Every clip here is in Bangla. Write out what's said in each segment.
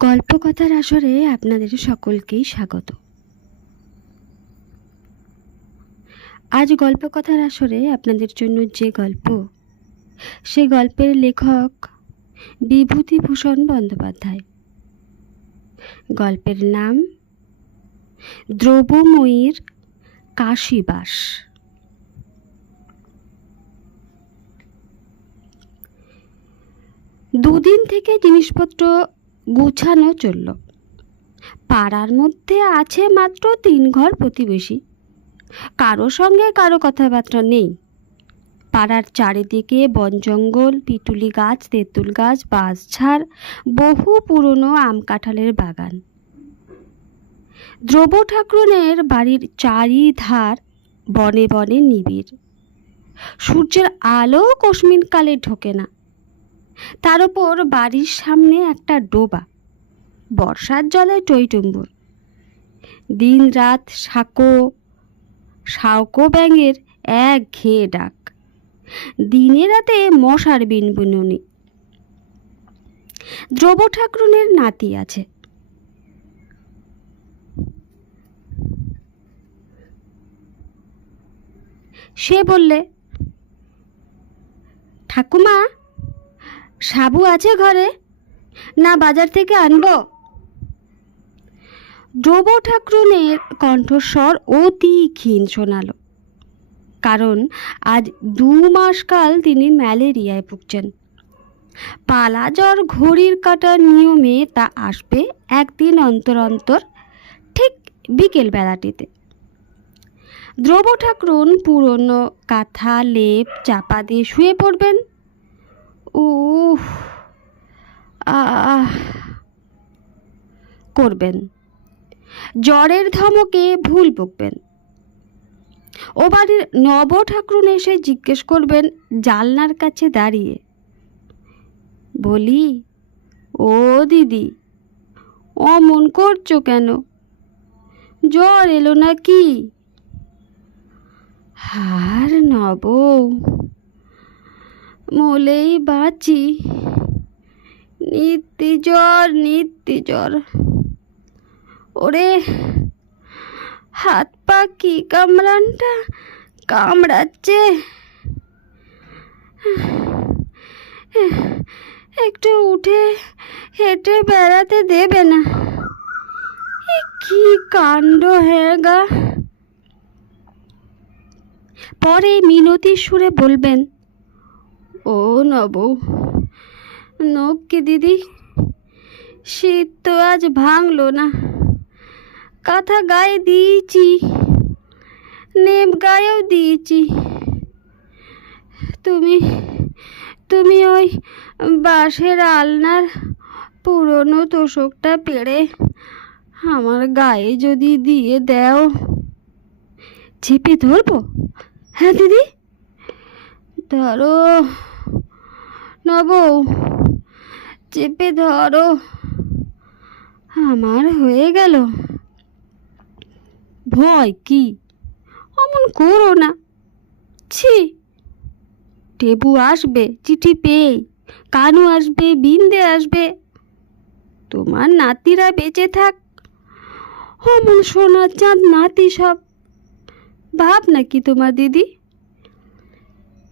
গল্পকথার আসরে আপনাদের সকলকেই স্বাগত। আজ গল্পকথার আসরে আপনাদের জন্য যে গল্প, সে গল্পের লেখক বিভূতিভূষণ বন্দ্যোপাধ্যায়। গল্পের নাম দ্রব্যময়ীর কাশীবাস। দুদিন থেকে জিনিসপত্র গুছানো চলল। পাড়ার মধ্যে আছে মাত্র 3 ঘর প্রতিবেশী। কারো সঙ্গে কারো কথাবার্তা নেই। পাড়ার চারিদিকে বন জঙ্গল, পিটুলি গাছ, তেঁতুল গাছ, বাঁশঝাড়, বহু পুরনো আম কাঁঠালের বাগান। দ্রব্য ঠাকুরনের বাড়ির চারিধার বনে বনে নিবিড়। সূর্যের আলো কস্মিনকালে ঢোকে না। তার উপর বাড়ির সামনে একটা ডোবা, বর্ষার জলে টইটুম্বুর। দিন রাত শাউকো ব্যাঙের একঘেয়ে ডাক। দিনে রাতে মশার বিনবিনুনি। দ্রব্য ঠাকুরনের নাতি আছে। সে বললে, ঠাকুমা, সাবু আছে ঘরে, না বাজার থেকে আনবো? দ্রব্য ঠাকুরনের কণ্ঠস্বর অতি ক্ষীণ শোনালো, কারণ আজ 2 মাস কাল তিনি ম্যালেরিয়ায় ভুগছেন। পালা জ্বর ঘড়ির কাটার নিয়মে তা আসবে একদিন অন্তর অন্তর, ঠিক বিকেল বেলাটিতে। দ্রব্য ঠাকুরন পুরনো কাঁথা লেপ চাপা দিয়ে শুয়ে পড়বেন। উহ আহ করবেন। জ্বরের ধমকে ভুল বকবেন। ও বাড়ির নব ঠাকুরন এসে জিজ্ঞেস করবেন জানলার কাছে দাঁড়িয়ে, বলি, ও দিদি, অমন করছো কেন? জ্বর এলো নাকি? আর নব, মলেই বাঁচি, নিত্যি জ্বর। ওরে, হাত পা কি কামড়ানটা কামড়াচ্ছে, একটু উঠে হেঁটে বেড়াতে দেবে না? কি কাণ্ড হ্যাঁ গা। পরে মিনতির সুরে বলবেন, ও নব, কি দিদি, শীত তো আজ ভাঙলো না। কাঁথা গায়ে দিয়েছি, নেপ গায়েও দিয়েছি। তুমি ওই বাঁশের আলনার পুরনো তোষকটা পেড়ে আমার গায়ে যদি দিয়ে দাও। চেপে ধরবো? হ্যাঁ দিদি, ধরো নব, চেপে ধরো, আমার হয়ে গেল। ভয় কি, অমন করো না। ছি, টেবু আসবে চিঠি পেয়ে, কানু আসবে, বিন্দে আসবে। তোমার নাতিরা বেঁচে থাক, অমন সোনার চাঁদ নাতি সব। ভাব নাকি তোমার দিদি?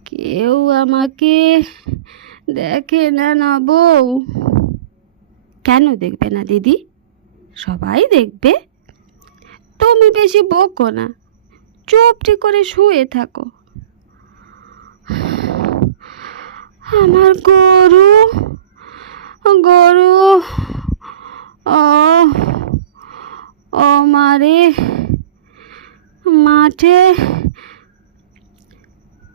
কেউ আমাকে দেখে না নব। কেন দেখবে না দিদি? সবাই দেখবে। তুমি বেশি বকো না, চুপটি করে শুয়ে থাকো। আমার গরু ও মারে, মাঠে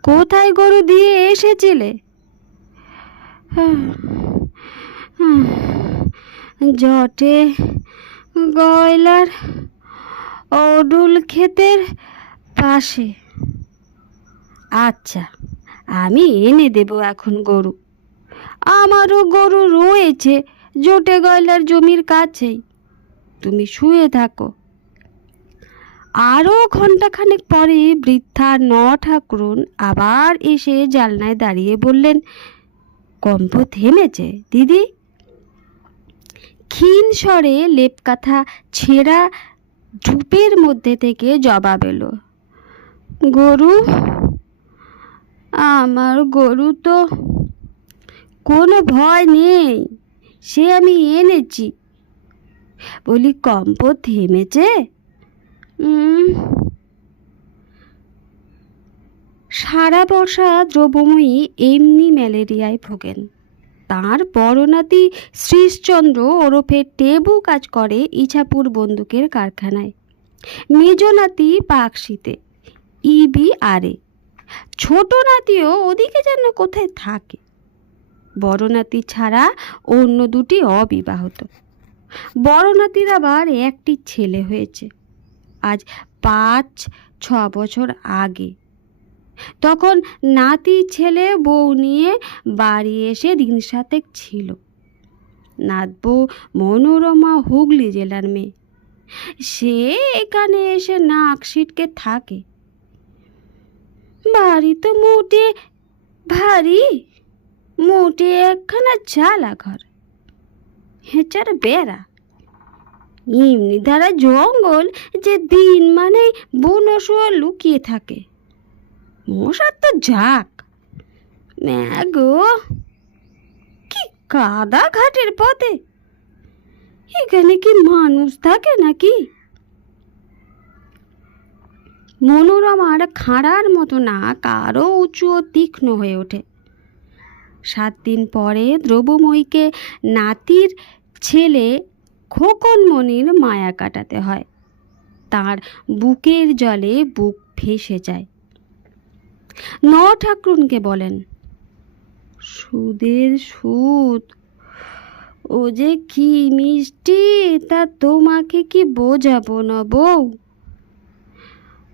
কোথায় গরু দিয়ে এসেছিলে? জটে গয়লার অডুল ক্ষেতের পাশে। আচ্ছা, আমি এনে দেব এখন গরু। আমারও গরু রয়েছে জোটে গয়লার জমির কাছেই। তুমি শুয়ে থাকো। আরও ঘণ্টাখানেক পরে বৃদ্ধা ঠাকুরন আবার এসে জানলায় দাঁড়িয়ে বললেন, কম্প থেমেছে দিদি? ক্ষীণ স্বরে লেপকাথা ছেঁড়া ঝুপের মধ্যে থেকে জবাব এলো, গরু? আমার গরু তো। কোনো ভয় নেই, সে আমি এনেছি। বলি, কম্প থেমেছে? সারা বর্ষা দ্রব্যময়ী এমনি ম্যালেরিয়ায় ভোগেন। তাঁর বড় নাতি শ্রীশচন্দ্র ওরফে টেবু কাজ করে ইছাপুর বন্দুকের কারখানায়, মেজ নাতি পাকশিতে EBR-এ, ছোট নাতিও ওদিকে যেন কোথায় থাকে। বড় নাতি ছাড়া অন্য দুটি অবিবাহিত। বড় নাতির আবার একটি ছেলে হয়েছে আজ 5-6 বছর আগে। তখন নাতি ছেলে বউ নিয়ে বাড়ি এসে দিন 7 ছিল। নাতবউ মনোরমা হুগলি জেলার মেয়ে। সে এখানে এসে নাক সিটকে থাকে। বাড়ি তো মোটে ভারী, মোটে একখানা জ্বালা ঘর, হেঁচার বেড়া, এমনি ধারা জঙ্গল যে দিন মানে বনশুয়া লুকিয়ে থাকে। মশার তো ঝাঁক। গো, কি কাদা ঘাটের পথে! এখানে কি মানুষ থাকে নাকি? মনোরমার খাঁড়ার মতো নাক আরও উঁচু ও তীক্ষ্ণ হয়ে ওঠে। 7 দিন পরে দ্রব্যময়ীকে নাতির ছেলে খোকনমণির মায়া কাটাতে হয়। তার বুকের জলে বুক ভেসে যায়। ঠাকুরনকে বলেন, সুদের সুদ, ও যে কি মিষ্টি তা তোমাকে কি বোঝাবো না বউ?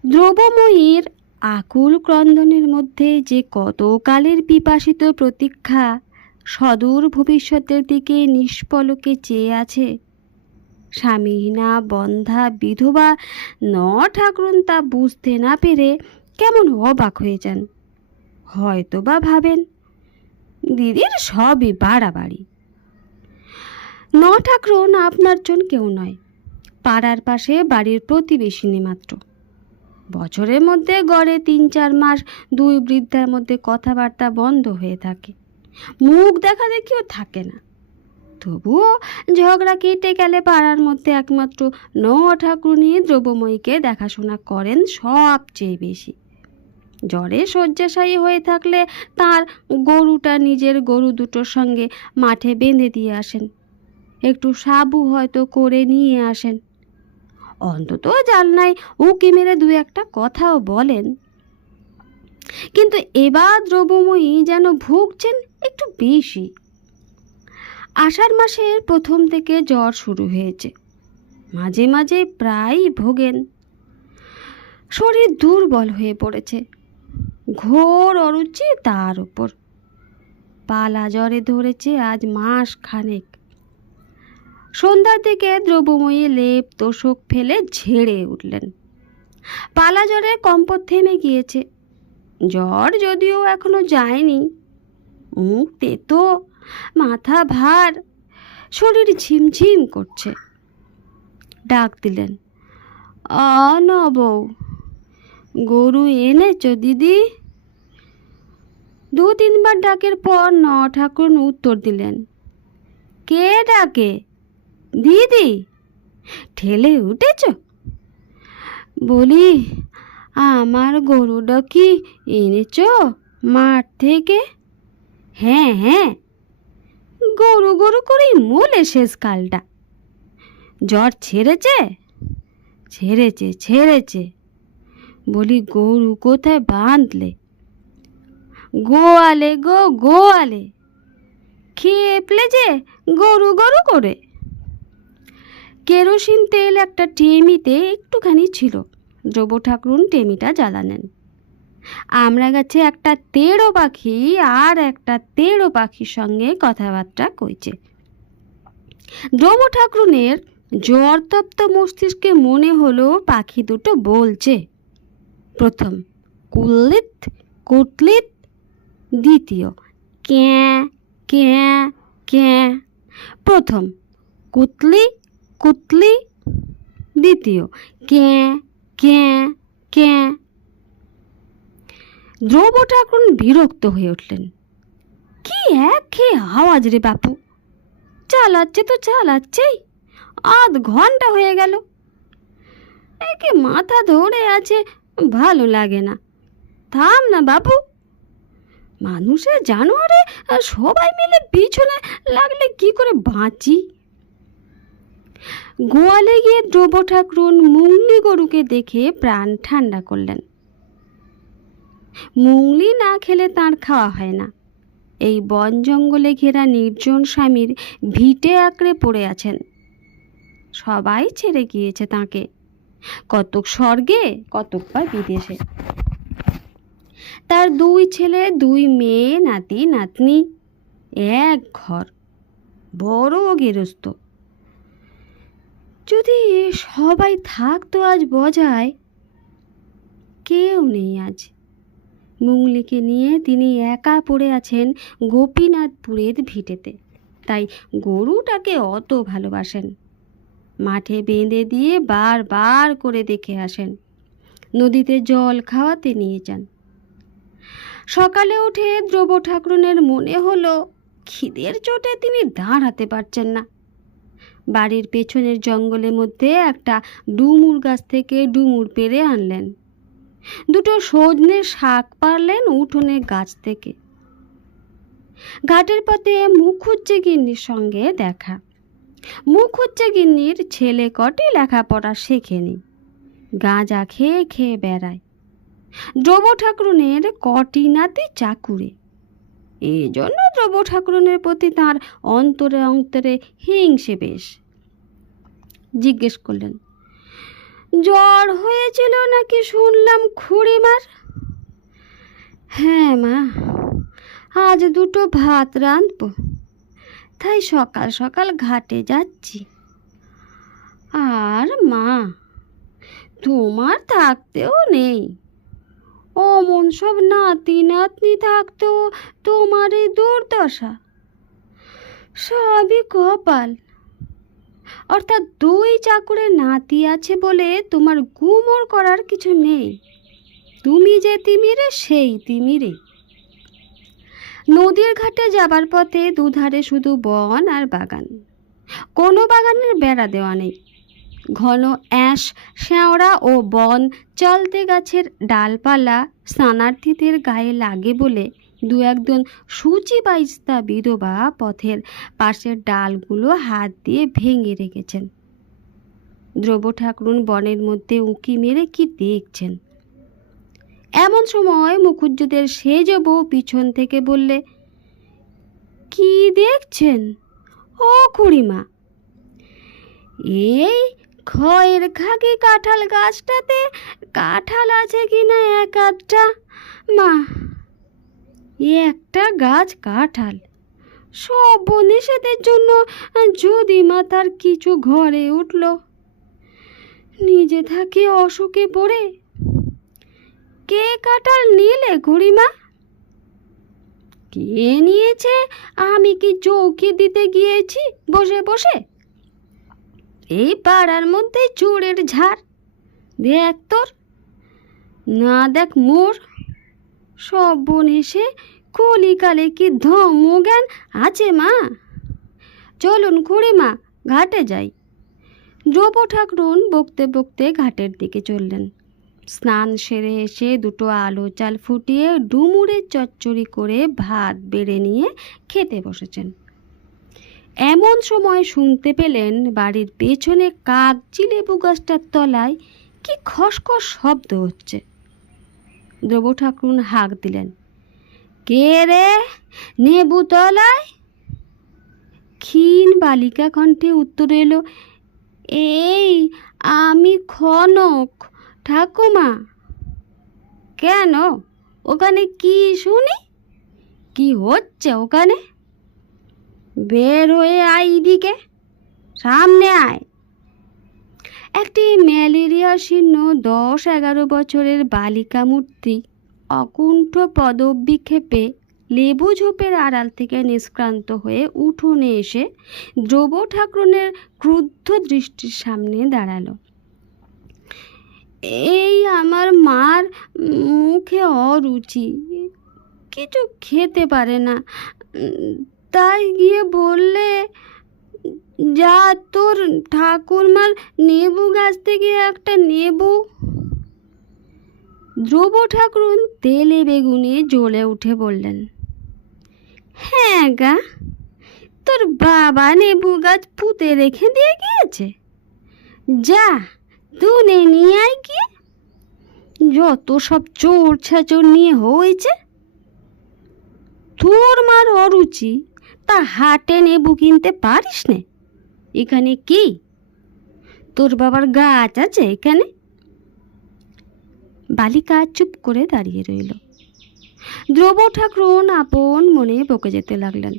দ্রব্যময়ীর আকুল ক্রন্দনের মধ্যে যে কতকালের পিপাসিত প্রতীক্ষা সদূর ভবিষ্যতের দিকে নিষ্পলকে চেয়ে আছে, স্বামীহীনা বন্ধা বিধবা ঠাকুরন তা বুঝতে না পেরে কেমন অবাক হয়ে যান। হয়তো বা ভাবেন, দিদির সবই বাড়াবাড়ি। ঠাকুরন আপনার জন কেউ নয়, পাড়ার পাশে বাড়ির প্রতিবেশিনী মাত্র। বছরের মধ্যে গড়ে 3-4 মাস 2 বৃদ্ধার মধ্যে কথাবার্তা বন্ধ হয়ে থাকে, মুখ দেখা দেখিও থাকে না। তবুও ঝগড়া কেটে গেলে পাড়ার মধ্যে একমাত্র ঠাকুরনি দ্রব্যময়ীকে দেখাশোনা করেন সবচেয়ে বেশি। জ্বরে শয্যাশায়ী হয়ে থাকলে তার গরুটা নিজের গরু দুটোর সঙ্গে মাঠে বেঁধে দিয়ে আসেন, একটু সাবু হয়তো করে নিয়ে আসেন, অন্তত জানলায় উকি মেরে 2-1 কথাও বলেন। কিন্তু এবার দ্রব্যময়ী যেন ভুগছেন একটু বেশি। আষাঢ় মাসের প্রথম থেকে জ্বর শুরু হয়েছে, মাঝে মাঝে প্রায়ই ভোগেন। শরীর দুর্বল হয়ে পড়েছে, ঘোর অরুচি তার উপর। পালা জ্বরে ধরেছে আজ মাস খানেক। সন্ধ্যার দিকে দ্রব্যময়ী লেপ তোষক ফেলে ঝেড়ে উঠলেন। পালা জ্বরে কম্প থেমে গিয়েছে, জ্বর যদিও এখনো যায়নি। মুখ তেতো, মাথা ভার, শরীর ঝিমঝিম করছে। ডাক দিলেন, বউ, গরু এনেছো দিদি? 2-3 বার ডাকের পর ঠাকুরন উত্তর দিলেন, কে ডাকে? দিদি, ঠেলে উঠেছ? বলি, আমার গরুটা কি এনেছ মাঠ থেকে? হ্যাঁ হ্যাঁ, গরু গরু করেই মোলে শেষ কালটা। জ্বর ছেড়েছে? ছেড়েছে ছেড়েছে। বলি, গরু কোথায় বাঁধলে? গোয়ালে গো, গোয়ালে। খেয়ে প্লেজে গরু গরু করে। কেরোসিন তেল একটা টেমিতে একটুখানি ছিল। দ্রব্য ঠাকুরন টেমিটা জ্বালানেন। আমরা গাছে একটা তেড়ো পাখি আর একটা তেড়ো পাখির সঙ্গে কথাবার্তা কইছে। দ্রব্য ঠাকুরনের জ্বরতপ্ত মস্তিষ্কে মনে হলো পাখি দুটো বলছে। প্রথম কুল্লিত কুটলিত, দ্বিতীয় ক্যাঁ ক্যাঁ ক্যাঁ। প্রথম কুতলি কুতলি। দ্বিতীয় ক্যাঁ ক্যাঁ ক্যাঁ। ধ্রুব ঠাকুর বিরক্ত হয়ে উঠলেন। কি একঘেয়ে আওয়াজ রে বাপু, চালাচ্ছে তো চালাচ্ছেই, আধ ঘন্টা হয়ে গেল, একে মাথা ধরে আছে, ভালো লাগে না। থাম না বাপু, মানুষের জানোয়ারে সবাই মিলে পিছনে লাগলে কি করে বাঁচি। গোয়ালে গিয়ে ধ্রুব ঠাকুর মুংলি গরুকে দেখে প্রাণ ঠান্ডা করলেন। মুংলি না খেলে তাঁর খাওয়া হয় না। এই বন জঙ্গলে ঘেরা নির্জন স্বামীর ভিটে আঁকড়ে পড়ে আছেন। সবাই ছেড়ে গিয়েছে তাঁকে, কতক স্বর্গে, কতক বা বিদেশে। তার 2 ছেলে 2 মেয়ে, নাতি নাতনি, এক ঘর, বড় গেরস্ত। যদি সবাই থাকতো আজ বজায়, কেউ নেই আজ। মুংলিকে নিয়ে তিনি একা পড়ে আছেন গোপীনাথপুরের ভিটেতে। তাই গরুটাকে অত ভালোবাসেন। মাঠে বেঁধে দিয়ে বারবার করে দেখে আসেন, নদীতে জল খাওয়াতে নিয়ে যান। সকালে উঠে ধ্রুব ঠাকুরনের মনে হলো খিদের চোটে তিনি দাঁড়াতে পারছেন না। বাড়ির পেছনের জঙ্গলের মধ্যে একটা ডুমুর গাছ থেকে ডুমুর পেড়ে আনলেন। 2 সজনের শাক পারলেন উঠোনের গাছ থেকে। ঘাটের পথে মুখুজ্জে গিন্নির সঙ্গে দেখা। মুখুজ্জে গিন্নির ছেলে কটি লেখাপড়া শেখেনি, গাঁজা খেয়ে খেয়ে বেড়ায়। ধ্রুব ঠাকুরনের কটি নাতি চাকুরে। এই জন্য ধ্রুব ঠাকুরনের প্রতি তাঁর অন্তরে অন্তরে হিংসে বেশ। জিজ্ঞেস করলেন, জ্বর হয়েছিল নাকি শুনলাম খুড়িমার? হ্যাঁ মা, আজ 2 ভাত রাঁধব, তাই সকাল সকাল ঘাটে যাচ্ছি। আর মা, তোমার থাকতেও নেই, অমন সব নাতি নাতনি থাকতেও তোমার এই দুর্দশা। সবই কপাল। অর্থাৎ 2 চাকরের নাতি আছে বলে তোমার গুমর করার কিছু নেই। তুমি যে তিমিরে সেই তিমিরে। নদীর ঘাটে যাবার পথে দুধারে শুধু বন আর বাগান। কোনো বাগানের বেড়া দেওয়া নেই। ঘন অ্যাশ, শেওড়া ও বন চলতে গাছের ডালপালা স্নানার্থীদের গায়ে লাগে বলে 2-1 সূচি বাইস্তা বিধবা পথের পাশের ডালগুলো হাত দিয়ে ভেঙে রেখেছেন। ধ্রুব ঠাকুর বনের মধ্যে উঁকি মেরে কি দেখছেন। এমন সময় মুখুজ্জেদের সেজ বউ পিছন থেকে বললে, কি দেখছেন ও খুড়িমা? এই খয়ের খাকি কাঁঠাল গাছটাতে কাঁঠাল আছে কিনা 1-8টা মা। একটা গাছ কাঁঠাল, সব বনেশেদের জন্য যদি মা তার কিছু ঘরে উঠল, নিজে থাকে অসুখে পড়ে। কে কাঁঠাল নিলে খুড়িমা? কে নিয়েছে? আমি কি চৌকি দিতে গিয়েছি বসে বসে? এই পাড়ার মধ্যে চোরের ঝাড়, দেখ তোর, না দেখ মোর। সব বোন এসে কলিকালে কি ধর্মজ্ঞান আছে মা? চলুন খুড়িমা, ঘাটে যাই। ধ্রুব ঠাকুর বকতে বকতে ঘাটের দিকে চললেন। স্নান সেরে এসে 2 আলো চাল ফুটিয়ে ডুমুরে চচ্চড়ি করে ভাত বেড়ে নিয়ে খেতে বসেছেন। এমন সময় শুনতে পেলেন বাড়ির পেছনে কাগজি লেবু গাছটার তলায় কি খসখস শব্দ হচ্ছে। ধ্রুব ঠাকুর হাঁক দিলেন, কে রে নেবু তলায়? ক্ষীণ বালিকা কণ্ঠে উত্তর এলো, এই আমি খনক ঠাকুমা। কেন, ওখানে কি শুনি? কি হচ্ছে ওখানে? বের হয়ে আয়, এদিকে সামনে আয়। একটি ম্যালেরিয়া শীর্ণ 10-11 বছরের বালিকা মূর্তি অকুণ্ঠ পদবিক্ষেপে লেবু ঝোপের আড়াল থেকে নিষ্ক্রান্ত হয়ে উঠোনে এসে ধ্রুব ঠাকুরনের ক্রুদ্ধ দৃষ্টির সামনে দাঁড়ালো। এই আমার মার মুখে অরুচি, কিছু খেতে পারে না, তাই গিয়ে বললে, যা তোর ঠাকুরমার নেবু গাছ থেকে একটা নেবু। ধ্রুব ঠাকুরন তেলে বেগুনে জ্বলে উঠে বললেন, হ্যাঁ গা, তোর বাবা নেবু গাছ পুঁতে রেখে দিয়ে গিয়েছে, যা তুলে নিয়ে আয় গিয়ে। যত সব চোর ছাচোর নিয়ে হয়েছে। তোর মার অরুচি, তা হাটে নেবু কিনতে পারিস নে? এখানে কি তোর বাবার গাছ আছে এখানে? বালিকা চুপ করে দাঁড়িয়ে রইল। ধ্রুব ঠাকুরন আপন মনে বকে যেতে লাগলেন।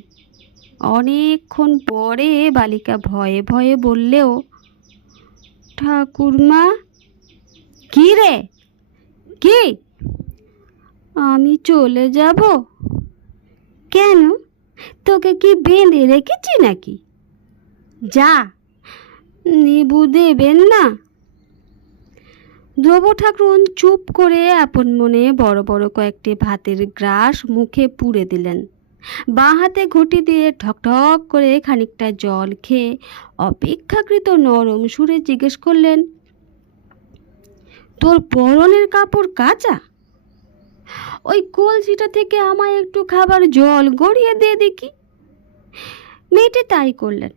অনেকক্ষণ পরে বালিকা ভয়ে ভয়ে বললেও, ঠাকুরমা। কি রে, কি? আমি চলে যাব? কেন, তোকে কি বেঁধে রেখেছি নাকি? যা, নেবু দেবেন না? ধ্রুব ঠাকুরন চুপ করে আপন মনে বড় বড় কয়েকটি ভাতের গ্রাস মুখে পুরে দিলেন। বাঁ হাতে ঘটি দিয়ে ঠকঠক করে খানিকটা জল খেয়ে অপেক্ষাকৃত নরম সুরে জিজ্ঞেস করলেন, তোর পরনের কাপড় কাচা? ওই কলসিটা থেকে আমায় একটু খাবার জল গড়িয়ে দিয়ে দেখি। মেয়েটি তাই করলেন।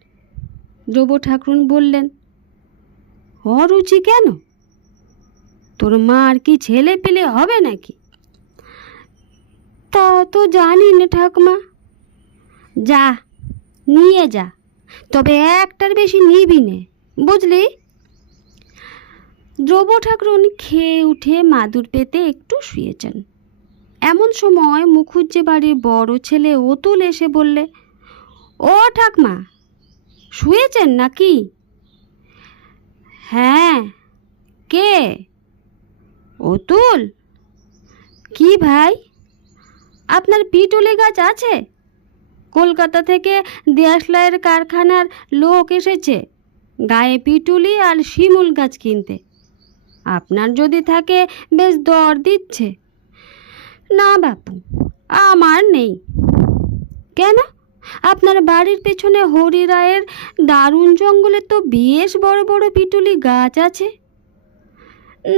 ধ্রুব ঠাকুরন বললেন, অরুচি কেন? তোর মার কি ছেলে পেলে হবে নাকি? তা তো জানি না ঠাকুমা। যা, নিয়ে যা, তবে একটার বেশি নিবি নে, বুঝলি? ধ্রুব ঠাকুরন খেয়ে উঠে মাদুর পেতে একটু শুয়েছেন। এমন সময় মুখুজ্জে বাড়ির বড় ছেলে অতুল এসে বললে, ও ঠাকমা, শুয়েছেন নাকি? হ্যাঁ। কে? অতুল। কি ভাই, আপনার পিটুলি গাছ আছে? কলকাতা থেকে দেশলাইয়ের কারখানার লোক এসেছে গায়ে পিটুলি আর শিমুল গাছ কিনতে। আপনার যদি থাকে বেশ দর দিচ্ছে। না বাপু, আমার নেই। কেন, আপনার বাড়ির পেছনে হরিরায়ের দারুণ জঙ্গলে তো বেশ বড় বড় পিটুলি গাছ আছে।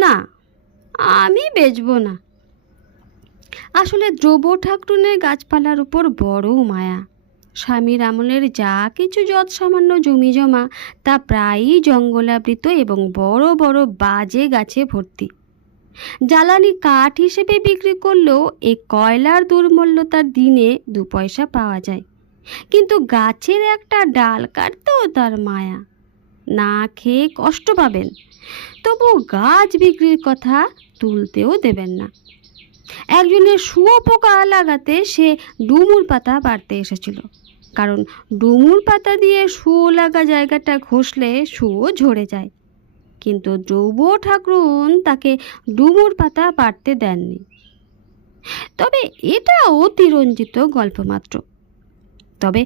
না, আমি বেচবো না। আসলে ধ্রুব ঠাকুরনের গাছপালার উপর বড় মায়া। স্বামীর আমলের যা কিছু যৎ সামান্য জমি জমা তা প্রায়ই জঙ্গলাবৃত এবং বড় বড় বাজে গাছে ভর্তি। জ্বালানি কাঠ হিসেবে বিক্রি করলেও এ কয়লার দুর্মূল্যতার দিনে 2 পয়সা পাওয়া যায়, কিন্তু গাছের একটা ডাল কাটতেও তার মায়া। না খেয়ে কষ্ট পাবেন, তবু গাছ বিক্রির কথা তুলতেও দেবেন না। একজনের শুয়োপোকা লাগাতে সে ডুমুর পাতা বাড়তে এসেছিল, কারণ ডুমুর পাতা দিয়ে শুয়ো লাগা জায়গাটা ঘষলে শুয়ো ঝরে যায়। কিন্তু ধ্রুব ঠাকুরন তাকে ডুমুর পাতা পাড়তে দেননি। তবে এটা অতিরঞ্জিত গল্প মাত্র। তবে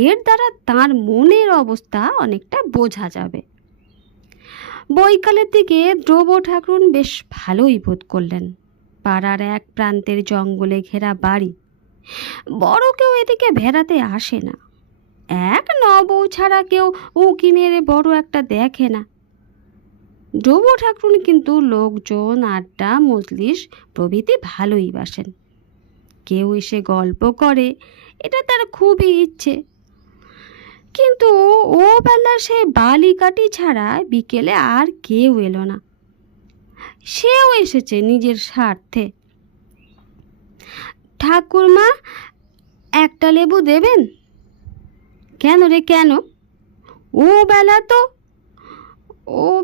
এর দ্বারা তার মনের অবস্থা অনেকটা বোঝা যাবে। বৈকালের দিকে ধ্রুব ঠাকুরন বেশ ভালোই বোধ করলেন। পাড়ার এক প্রান্তের জঙ্গলে ঘেরা বাড়ি, বড় কেউ এদিকে বেড়াতে আসে না। এক নবউ ছাড়া কেউ উঁকি মেরে বড় একটা দেখে না। ধ্রুব ঠাকুরন কিন্তু লোকজন, আড্ডা, মজলিস প্রভৃতি ভালোই বাসেন। কেউ এসে গল্প করে, এটা তার খুবই ইচ্ছে। কিন্তু ও বেলা সে বালিকাটি ছাড়া বিকেলে আর কেউ এলো না। সেও এসেছে নিজের স্বার্থে। ঠাকুরমা, একটা লেবু দেবেন? কেন রে, কেন? ও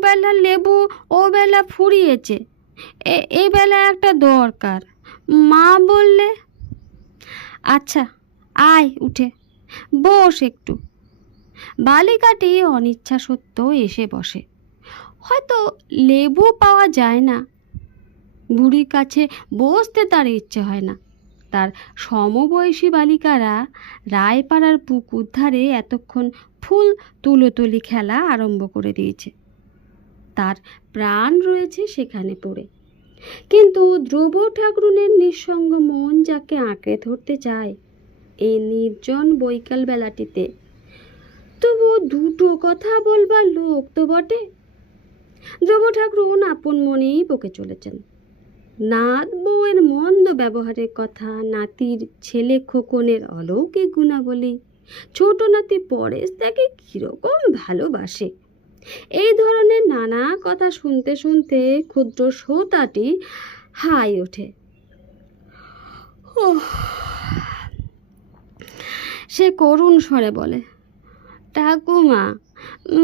বেলা লেবু ও বেলা ফুরিয়েছে, এ বেলা একটা দরকার, মা বললে। আচ্ছা, আয় উঠে বস একটু। বালিকাটি অনিচ্ছা সত্ত্বেও এসে বসে। হয়তো লেবু পাওয়া যায় না, বুড়ির কাছে বসতে তার ইচ্ছে হয় না। তার সমবয়সী বালিকারা রায়পাড়ার পুকুর ধারে এতক্ষণ ফুল তুলোতুলি খেলা আরম্ভ করে দিয়েছে। তার প্রাণ রয়েছে সেখানে পড়ে, কিন্তু ধ্রুব ঠাকুরুনের নিঃসঙ্গ মন যাকে আঁকড়ে ধরতে চায় এই নির্জন বৈকাল বেলাটিতে, তবু দুটো কথা বলবার লোক তো বটে। ধ্রুব ঠাকুরুন আপন মনেই বকে চলেছেন। নাত বউয়ের মন্দ ব্যবহারের কথা, নাতির ছেলে খোকনের অলৌকিক গুণাবলী, ছোট নাতি পরেশ তাকে কিরকম ভালোবাসে, এই ধরনের নানা কথা শুনতে শুনতে ক্ষুদ্র শ্রোতাটি হাই ওঠে। সে করুণ স্বরে বলে, ঠাকুমা,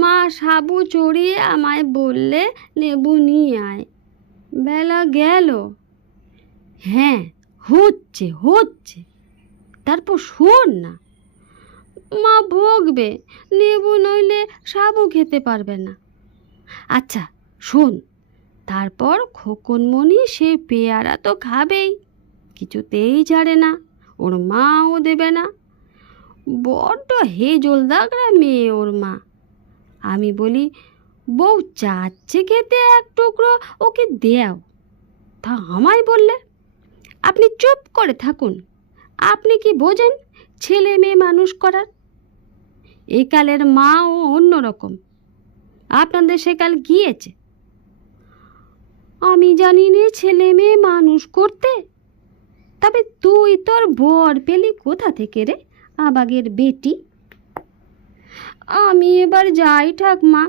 মা সাবু চড়িয়ে আমায় বললে লেবু নিয়ে আয়, বেলা গেল। হ্যাঁ, হচ্ছে হচ্ছে, তারপর শোন না, মা বকবে, লেবু নইলে সাবু খেতে পারবে না। আচ্ছা শোন, তারপর খোকনমণি সে পেয়ারা তো খাবেই, কিছুতেই ছাড়ে না, ওর মাও দেবে না, বড্ড হেজল দাগড়া মেয়ে ওর মা। আমি বলি, বউ চাচ্ছে খেতে, এক টুকরো ওকে দেও। তা আমায় বললে, আপনি চুপ করে থাকুন, আপনি কি বোঝেন ছেলে মেয়ে মানুষ করার? এই কালের মাও অন্যরকম, আপনাদের সেকাল গিয়েছে। আমি জানি নে ছেলে মেয়ে মানুষ করতে, তবে তুই তোর বর পেলি কোথা থেকে রে আবাগের বেটি? আমি এবার যাই ঠাকমা,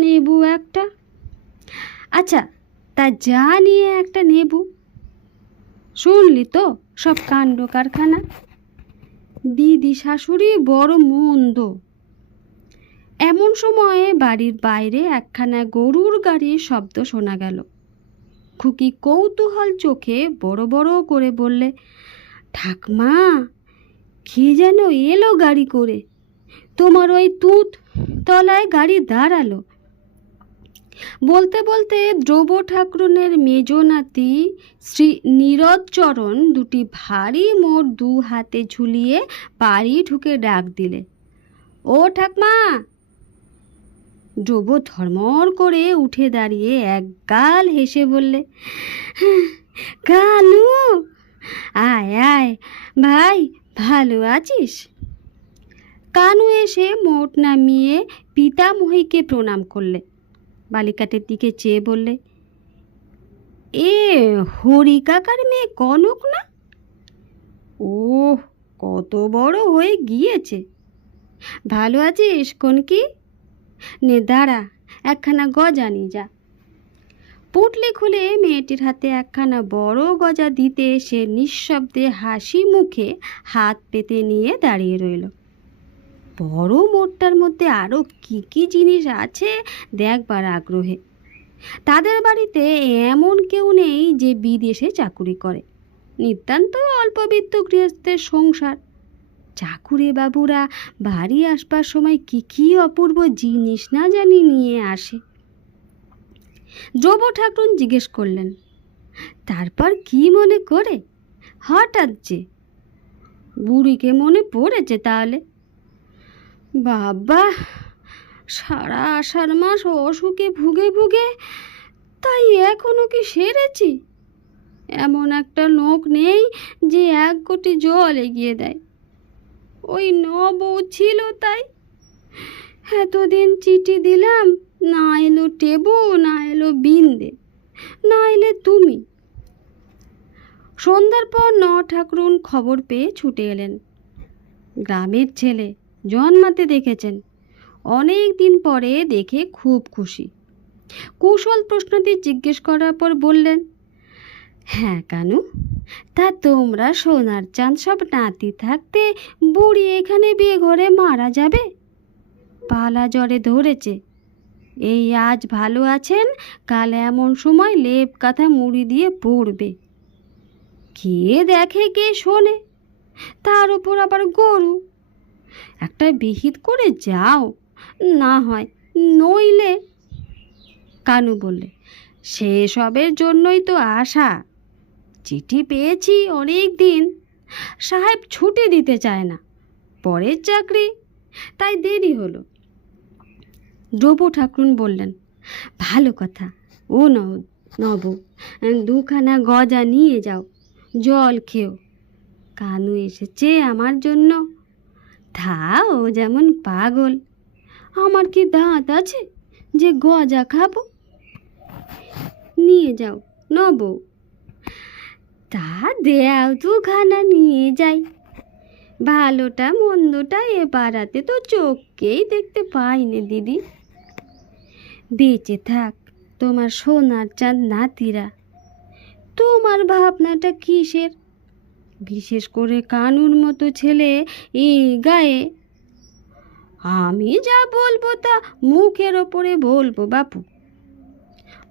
নেবু একটা। আচ্ছা, তা যা নিয়ে একটা নেবু। শুনলি তো সব কাণ্ড কারখানা, দিদি শাশুড়ি বড় মন্দ। এমন সময়ে বাড়ির বাইরে একখানা গরুর গাড়ির শব্দ শোনা গেল। খুকি কৌতূহল চোখে বড় বড় করে বললে, ঠাকমা, কে যেন এলো গাড়ি করে, তোমার ওই তুত তলায় গাড়ি দাঁড়ালো। বলতে বলতে ধ্রুব ঠাকুরনের মেজ নাতি শ্রী নীরদচরণ দুটি ভারী মোট দু হাতে ঝুলিয়ে বাড়ি ঢুকে ডাক দিলে, ও ঠাকমা। ধ্রুব ধর্মর করে উঠে দাঁড়িয়ে এক গাল হেসে বললে, কানু, আয় আয় ভাই, ভালো আছিস? কানু এসে মোট নামিয়ে পিতামহীকে প্রণাম করলে। বালিকাটির দিকে চেয়ে বললে, এ হরি কাকার মেয়ে কনক না? ও কত বড় হয়ে গিয়েছে। ভালো আছিস কনকি? নে দাঁড়া, একখানা গজা নিয়ে যা। পুটলি খুলে মেয়েটির হাতে একখানা বড় গজা দিতে সে নিঃশব্দে হাসি মুখে হাত পেতে নিয়ে দাঁড়িয়ে রইল। বড় মোটটার মধ্যে আরও কি কি জিনিস আছে দেখবার আগ্রহে। তাদের বাড়িতে এমন কেউ নেই যে বিদেশে চাকুরি করে, নিতান্ত অল্পবিত্ত গৃহস্থের সংসার। চাকুরে বাবুরা বাড়ি আসবার সময় কি কি অপূর্ব জিনিস না জানি নিয়ে আসে। ধ্রুব ঠাকুরুন জিজ্ঞেস করলেন, তারপর কি মনে করে হঠাৎ যে? বুড়িকে মনে পড়েছে তাহলে? বাবা, সারা আষাঢ় মাস অসুখে ভুগে ভুগে তাই এখনো কি সেরেছি? এমন একটা লোক নেই যে এক ঘটি জল এগিয়ে দেয়। ওই বউ ছিল তাই এতদিন চিঠি দিলাম, না এলো টেবু, না এলো বিন্দে, না এলে তুমি। সন্ধ্যার পর ঠাকুরুন খবর পেয়ে ছুটে এলেন। গ্রামের ছেলে, জন্মাতে দেখেছেন, অনেক দিন পরে দেখে খুব খুশি। কুশল প্রশ্নটি জিজ্ঞেস করার পর বললেন, হ্যাঁ কানু, তা তোমরা সোনার চাঁদ সব নাতি থাকতে বুড়ি এখানে বিয়ে ঘরে মারা যাবে? পালা জ্বরে ধরেছে, এই আজ ভালো আছেন, কাল এমন সময় লেপ কাঁথা মুড়ি দিয়ে পড়বে। কে দেখে কে শোনে, তার উপর আবার গরু। একটা বিহিত করে যাও না হয়, নইলে। কানু বললে, সেসবের জন্যই তো আশা। চিঠি পেয়েছি অনেক দিন, সাহেব ছুটি দিতে চায় না, পরের চাকরি, তাই দেরি হলো। দ্রব্য ঠাকুরুন বললেন, ভালো কথা, ও নব, দুখানা গজা নিয়ে যাও, জল খেও। কানু এসেছে আমার জন্য, তা ও যেমন পাগল, আমার কি দাঁত আছে যে গজা খাবো? নিয়ে যাও নব। তা দেও দুখানা নিয়ে যাই, ভালোটা মন্দটা এ পাড়াতে তো চোখকেই দেখতে পাইনি দিদি। বেঁচে থাক তোমার সোনার চাঁদ নাতিরা। তোমার ভাবনাটা কিসের? বিশেষ করে কানুর মতো ছেলে এই গায়ে। আমি যা বলবো তা মুখের ওপরে বলবো বাপু।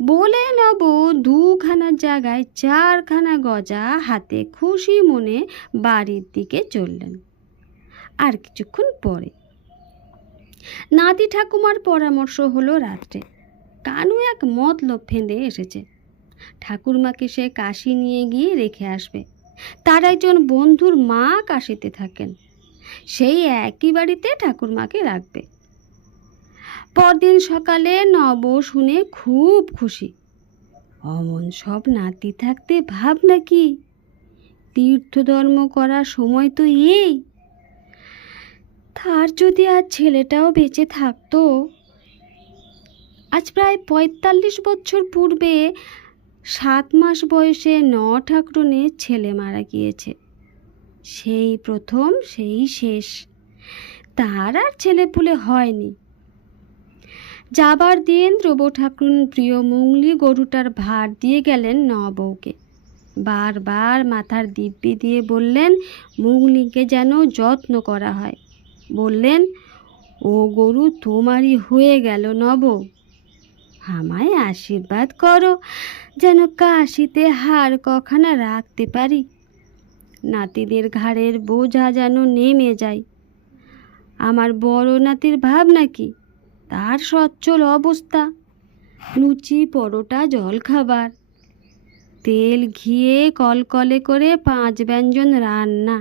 বলে নেব দুখানা জায়গায় চারখানা গজা হাতে খুশি মনে বাড়ির দিকে চললেন। আর কিছুক্ষণ পরে নাতি ঠাকুমার পরামর্শ হলো রাত্রে কানু এক মতলব ফেঁদে এসেছে, ঠাকুরমাকে সে কাশি নিয়ে গিয়ে রেখে আসবে। তার একজন বন্ধুর মা কাশিতে থাকেন, সেই একই বাড়িতে ঠাকুরমাকে রাখবে। পরদিন সকালে নব শুনে খুব খুশি। অমন সব নাতি থাকতে ভাবনা কি, তীর্থধর্ম করার সময় তো এই। তার যদি আজ ছেলেটাও বেঁচে থাকতো। আজ প্রায় ৪৫ বছর পূর্বে ৭ মাস বয়সে ঠাকুরনের ছেলে মারা গিয়েছে। সেই প্রথম, সেই শেষ, তার আর ছেলেপুলে হয়নি। যাবার দিন দ্রব্য ঠাকুরুন প্রিয় মুংলি গরুটার ভার দিয়ে গেলেন নবউকে। বারবার মাথার দিব্যি দিয়ে বললেন মুংলিকে যেন যত্ন করা হয়। বললেন, ও গরু তোমারই হয়ে গেল নব, আমায় আশীর্বাদ করো যেন কাশিতে হাড় কখানা রাখতে পারি, নাতিদের ঘাড়ের বোঝা যেন নেমে যায়। আমার বড় নাতির ভাবনা কি, তার সচ্ছল অবস্থা, লুচি পরোটা জল খাবার, তেল ঘিয়ে কলকলে করে 5 ব্যঞ্জন রান্না।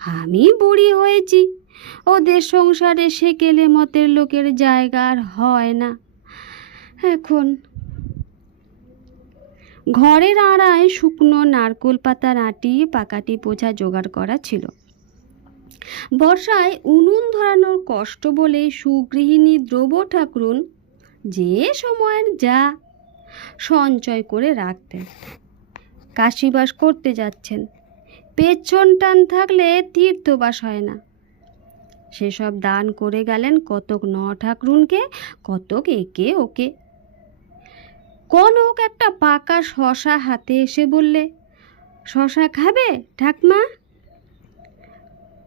আমি বুড়ি হয়েছি, ওদের সংসারে সেকেলে মতের লোকের জায়গা আর হয় না। এখন ঘরের আড়ায় শুকনো নারকোল পাতার আঁটি পাকাটি পোছা জোগাড় করা ছিল। বর্ষায় উনুন ধরানোর কষ্ট বলে সুগৃহিণী দ্রব্য ঠাকুরুন যে সময়ের যা সঞ্চয় করে রাখতেন। কাশিবাস করতে যাচ্ছেন, পেছন টান থাকলে তীর্থবাস হয় না। সেসব দান করে গেলেন কতক ঠাকুরুনকে, কতক একে ওকে। কনক একটা পাকা শশা হাতে এসে বললে, শশা খাবে ঠাকমা?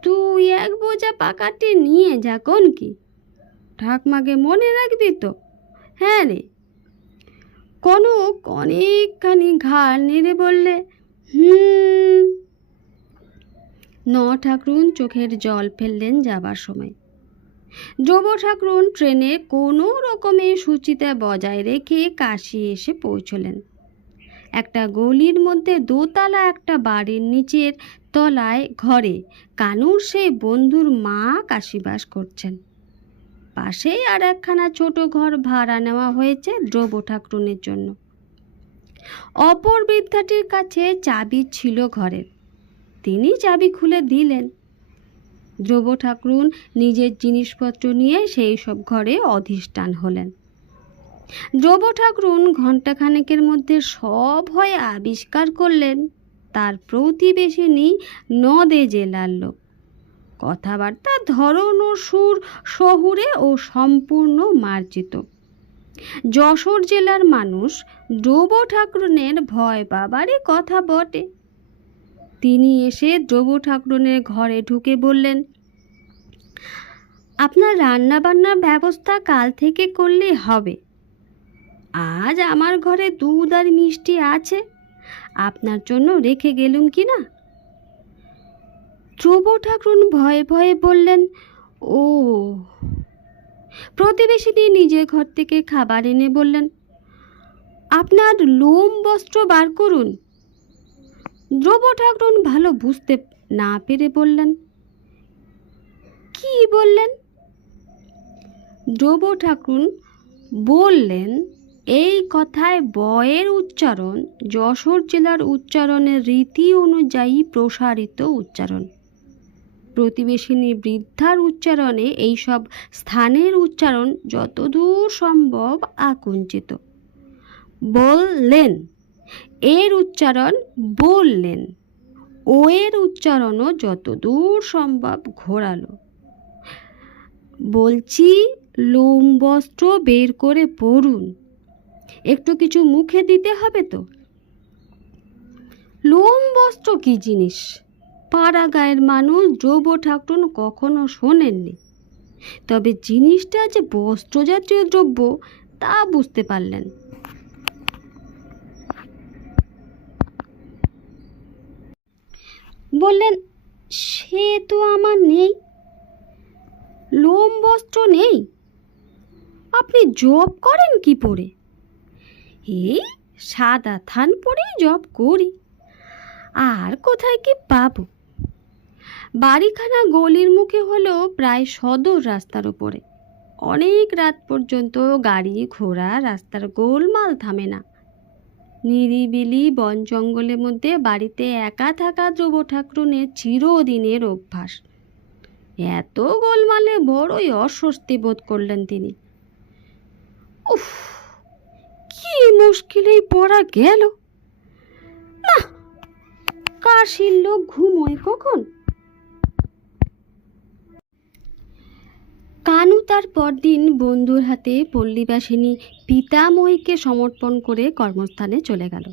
তুই এক বোঝা পাকাটি নিয়ে যা, কোন কি, ঠাকমাকে মনে রাখবি তো? হ্যাঁ রে। কনক অনেকখানি ঘাড় নেড়ে বললে, ঠাকুরুন চোখের জল ফেললেন যাবার সময়। দ্রব্য ঠাকুরুন ট্রেনে কোনো রকমে সুচিতা বজায় রেখে কাশি এসে পৌঁছলেন। একটা গলির মধ্যে দোতলা একটা বাড়ির নিচের তলায় ঘরে কানুর সেই বন্ধুর মা কাশিবাস করছেন। পাশেই আর একখানা ছোট ঘর ভাড়া নেওয়া হয়েছে দ্রব্য ঠাকুরুনের জন্য। অপর বৃদ্ধাটির কাছে চাবি ছিল ঘরের, তিনি চাবি খুলে দিলেন। দ্রব্য ঠাকুরুন নিজের জিনিসপত্র নিয়ে সেই সব ঘরে অধিষ্ঠান হলেন। দ্রব্য ঠাকুরুন ঘণ্টাখানেকের মধ্যে সব হয় আবিষ্কার করলেন তার প্রতিবেশিনী নদে জেলার লোক। কথাবার্তা ধরন ও সুর শহুরে ও সম্পূর্ণ মার্জিত। যশোর জেলার মানুষ দ্রব্য ঠাকুরুনের ভয় পাবারই কথা বটে। তিনি এসে দ্রব্য ঠাকুরুনের ঘরে ঢুকে বললেন, আপনার রান্না বান্নার ব্যবস্থা কাল থেকে করলেই হবে। আজ আমার ঘরে দুধ আর মিষ্টি আছে, আপনার জন্য রেখে গেলুম কি না? দ্রব্য ঠাকুরুন ভয়ে ভয়ে বললেন, ও। প্রতিবেশিনী নিজের ঘর থেকে খাবার এনে বললেন, আপনার লোম বস্ত্র বার করুন। ধ্রুব ঠাকুরুন ভালো বুঝতে না পেরে বললেন, কি বললেন? ধ্রুব ঠাকুরুন বললেন, এই কথায় বয়ের উচ্চারণ যশোর জেলার উচ্চারণের রীতি অনুযায়ী প্রসারিত উচ্চারণ। প্রতিবেশিনী বৃদ্ধার উচ্চারণে এইসব স্থানের উচ্চারণ যতদূর সম্ভব আকুঞ্চিত। বললেন এর উচ্চারণ বললেন, ও এর উচ্চারণও যতদূর সম্ভব ঘোরালো। বলছি লোম বস্ত্র বের করে পড়ুন, একটু কিছু মুখে দিতে হবে তো। লোম বস্ত্র কি জিনিস পাড়া গায়ের মানুষ ধ্রুব ঠাকুরুন কখনো শোনেননি, তবে জিনিসটা যে বস্ত্র জাতীয় দ্রব্য তা বুঝতে পারলেন। বললেন, সে তো আমার নেই, লোম বস্ত্র নেই। আপনি জব করেন কি পরে? এই সাদা থান পরেই জব করি, আর কোথায় কি পাবো? বাড়িখানা গলির মুখে হলেও প্রায় সদর রাস্তার উপরে। অনেক রাত পর্যন্ত গাড়ি ঘোড়া রাস্তার গোলমাল থামে না। নিরিবিলি বন জঙ্গলের মধ্যে বাড়িতে একা থাকা ধ্রুব ঠাকুরুনের চিরদিনের অভ্যাস। এত গোলমালে বড়ই অস্বস্তি বোধ করলেন তিনি। উফ, কি মুশকিলেই পড়া গেল না। কাশির লোক ঘুমোয় কখন? কানু তার পরদিন বন্ধুর হাতে পল্লীবাসিনী পিতামহীকে সমর্পণ করে কর্মস্থানে চলে গেল।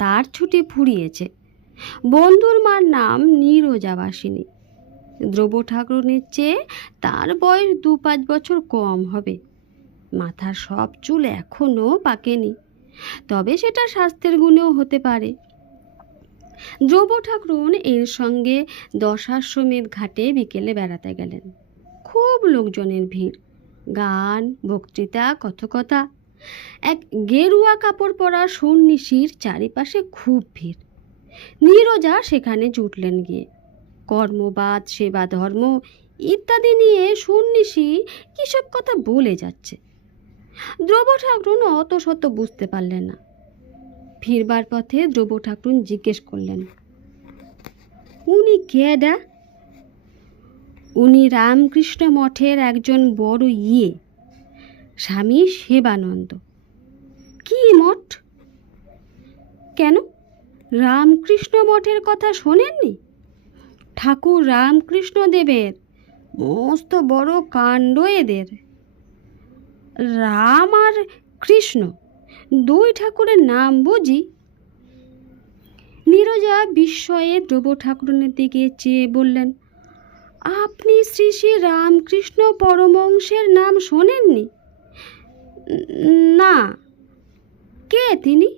তার ছুটি ফুরিয়েছে। বন্ধুর মার নাম নীরজাবাসিনী। ধ্রুব ঠাকুরুনের চেয়ে তার বয়স 2-5 বছর কম হবে। মাথার সব চুল এখনো পাকেনি, তবে সেটা স্বাস্থ্যের গুণেও হতে পারে। ধ্রুব ঠাকুরুন এর সঙ্গে দশাশ্বমেধ ঘাটে বিকেলে বেড়াতে গেলেন। খুব লোকজনের ভিড়, গান বক্তৃতা কথকতা। এক গেরুয়া কাপড় পরা সন্ন্যাসীর চারিপাশে খুব ভিড়। নীরজা সেখানে জুটলেন গিয়ে। কর্মবাদ সেবা ধর্ম ইত্যাদি নিয়ে সন্ন্যাসী কিসব কথা বলে যাচ্ছে। ধ্রুব ঠাকুরুন অত শত বুঝতে পারলেন না। ফিরবার পথে ধ্রুব ঠাকুরুন জিজ্ঞেস করলেন, উনি কেডা? উনি রামকৃষ্ণ মঠের একজন বড় স্বামী সেবানন্দ। কি মঠ? কেন, রামকৃষ্ণ মঠের কথা শোনেননি? ঠাকুর রামকৃষ্ণ দেবের মস্ত বড় কাণ্ড এদের। রাম আর কৃষ্ণ 2 ঠাকুরের নাম বুঝি? নীরজা বিস্ময়ে ধ্রুব ঠাকুরনের দিকে চেয়ে বললেন, আপনি শ্রী শ্রী রামকৃষ্ণ পরমহংসের নাম শোনেননি? না। কে তিনি?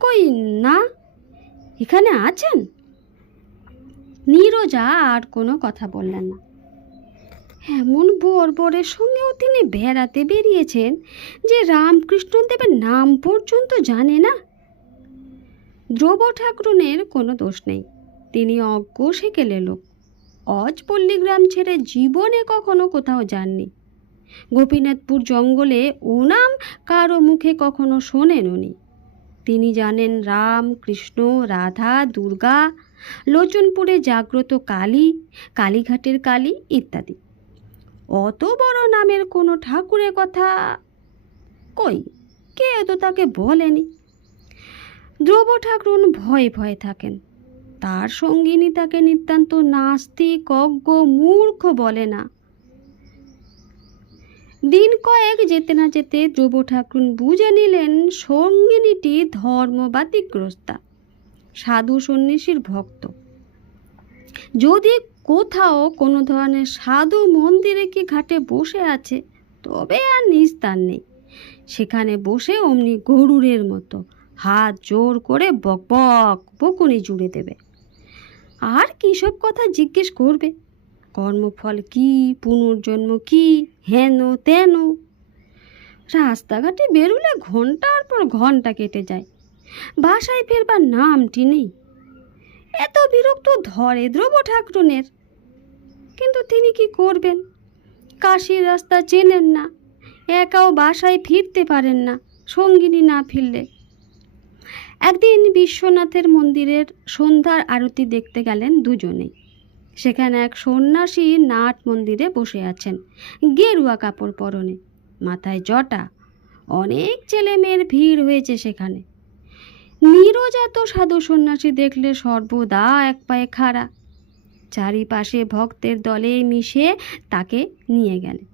কই না, এখানে আছেন? নীরজা আর কোনো কথা বললেন না। এমন বর্বরের সঙ্গেও তিনি বেড়াতে বেরিয়েছেন যে রামকৃষ্ণ দেবের নাম পর্যন্ত জানে না। ধ্রুব ঠাকুরনের কোনো দোষ নেই, তিনি অজ্ঞ সেকেলে লোক। অজ পল্লীগ্রাম ছেড়ে জীবনে কখনো কোথাও যাননি। গোপীনাথপুর জঙ্গলে ও নাম কারো মুখে কখনো শোনেন উনি। তিনি জানেন রাম কৃষ্ণ রাধা দুর্গা, লোচনপুরে জাগ্রত কালী, কালীঘাটের কালী ইত্যাদি। অত বড় নামের কোনো ঠাকুরের কথা কই কেউ তো তাকে বলেনি। ধ্রুব ঠাকুরুন ভয়ে ভয়ে থাকেন। তার সঙ্গিনী তাকে নিতান্ত নাস্তিক অজ্ঞ মূর্খ বলে না। দিন কয়েক যেতে না যেতে ধ্রুব ঠাকুরুন বুঝে নিলেন সঙ্গিনীটি ধর্মবাতিগ্রস্তা, সাধু সন্ন্যাসীর ভক্ত। যদি কোথাও কোনো ধরনের সাধু মন্দিরে কি ঘাটে বসে আছে, তবে আর নিস্তার নেই। সেখানে বসে অমনি গরুরের মতো হাত জোর করে বক বক বকুনি জুড়ে দেবে। আর কিসব কথা জিজ্ঞেস করবে? কর্মফল কি, পুনর্জন্ম কি, হেন তেন। রাস্তাঘাটে বেরুলে ঘন্টার পর ঘন্টা কেটে যায়। বাসায় ফেরবার নামটি নেই। এত বিরক্ত ধরে ধ্রুব ঠাকুরনের। কিন্তু তিনি কি করবেন? কাশির রাস্তা চেনেন না, একাও বাসায় ফিরতে পারেন না সঙ্গিনী না ফিরলে। একদিন বিশ্বনাথের মন্দিরের সন্ধ্যার আরতি দেখতে গেলেন দুজনেই। সেখানে এক সন্ন্যাসী নাট মন্দিরে বসে আছেন, গেরুয়া কাপড় পরনে, মাথায় জটা। অনেক ছেলে মেয়ের ভিড় হয়েছে সেখানে। নীরজা তো সাধু সন্ন্যাসী দেখলে সর্বদা এক পায়ে খাড়া। চারিপাশে ভক্তের দলে মিশে তাকে নিয়ে গেলেন।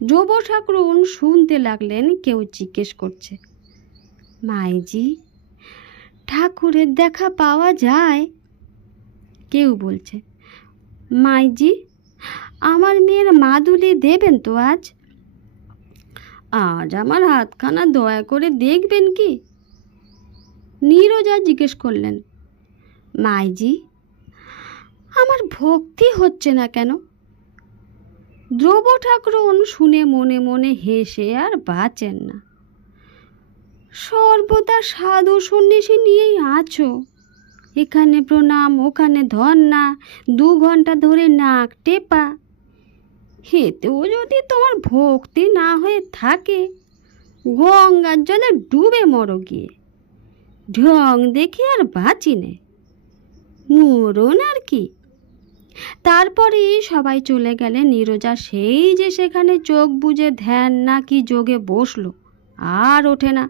ধ্রুব ঠাকুরন শুনতে লাগলেন কেউ জিজ্ঞেস করছে, মাইজি, ঠাকুরের দেখা পাওয়া যায়? কেউ বলছে, মাইজি, আমার মেয়ের মাদুলি দেবেন তো আজ? আজ আমার হাতখানা দয়া করে দেখবেন কি? নীরজা জিজ্ঞেস করলেন, মাইজি, আমার ভক্তি হচ্ছে না কেন? ধ্রুব ঠাকুরন শুনে মনে মনে হেসে আর বাঁচেন না। সর্বদা সাধু সন্ন্যাসী নিয়েই আছো, এখানে প্রণাম ওখানে ধন্না, 2 ঘন্টা ধরে নাক টেপা। হেতেও যদি তোমার ভক্তি না হয়ে থাকে, গঙ্গার জলে ডুবে মরো গিয়ে। ঢং দেখে আর বাঁচি নে, মরণ আর কি। তারপরে সবাই চলে গেলে নীরজা সেই যে সেখানে চোখ বুজে ধ্যান না কি যোগে বসলো, আর ওঠে না।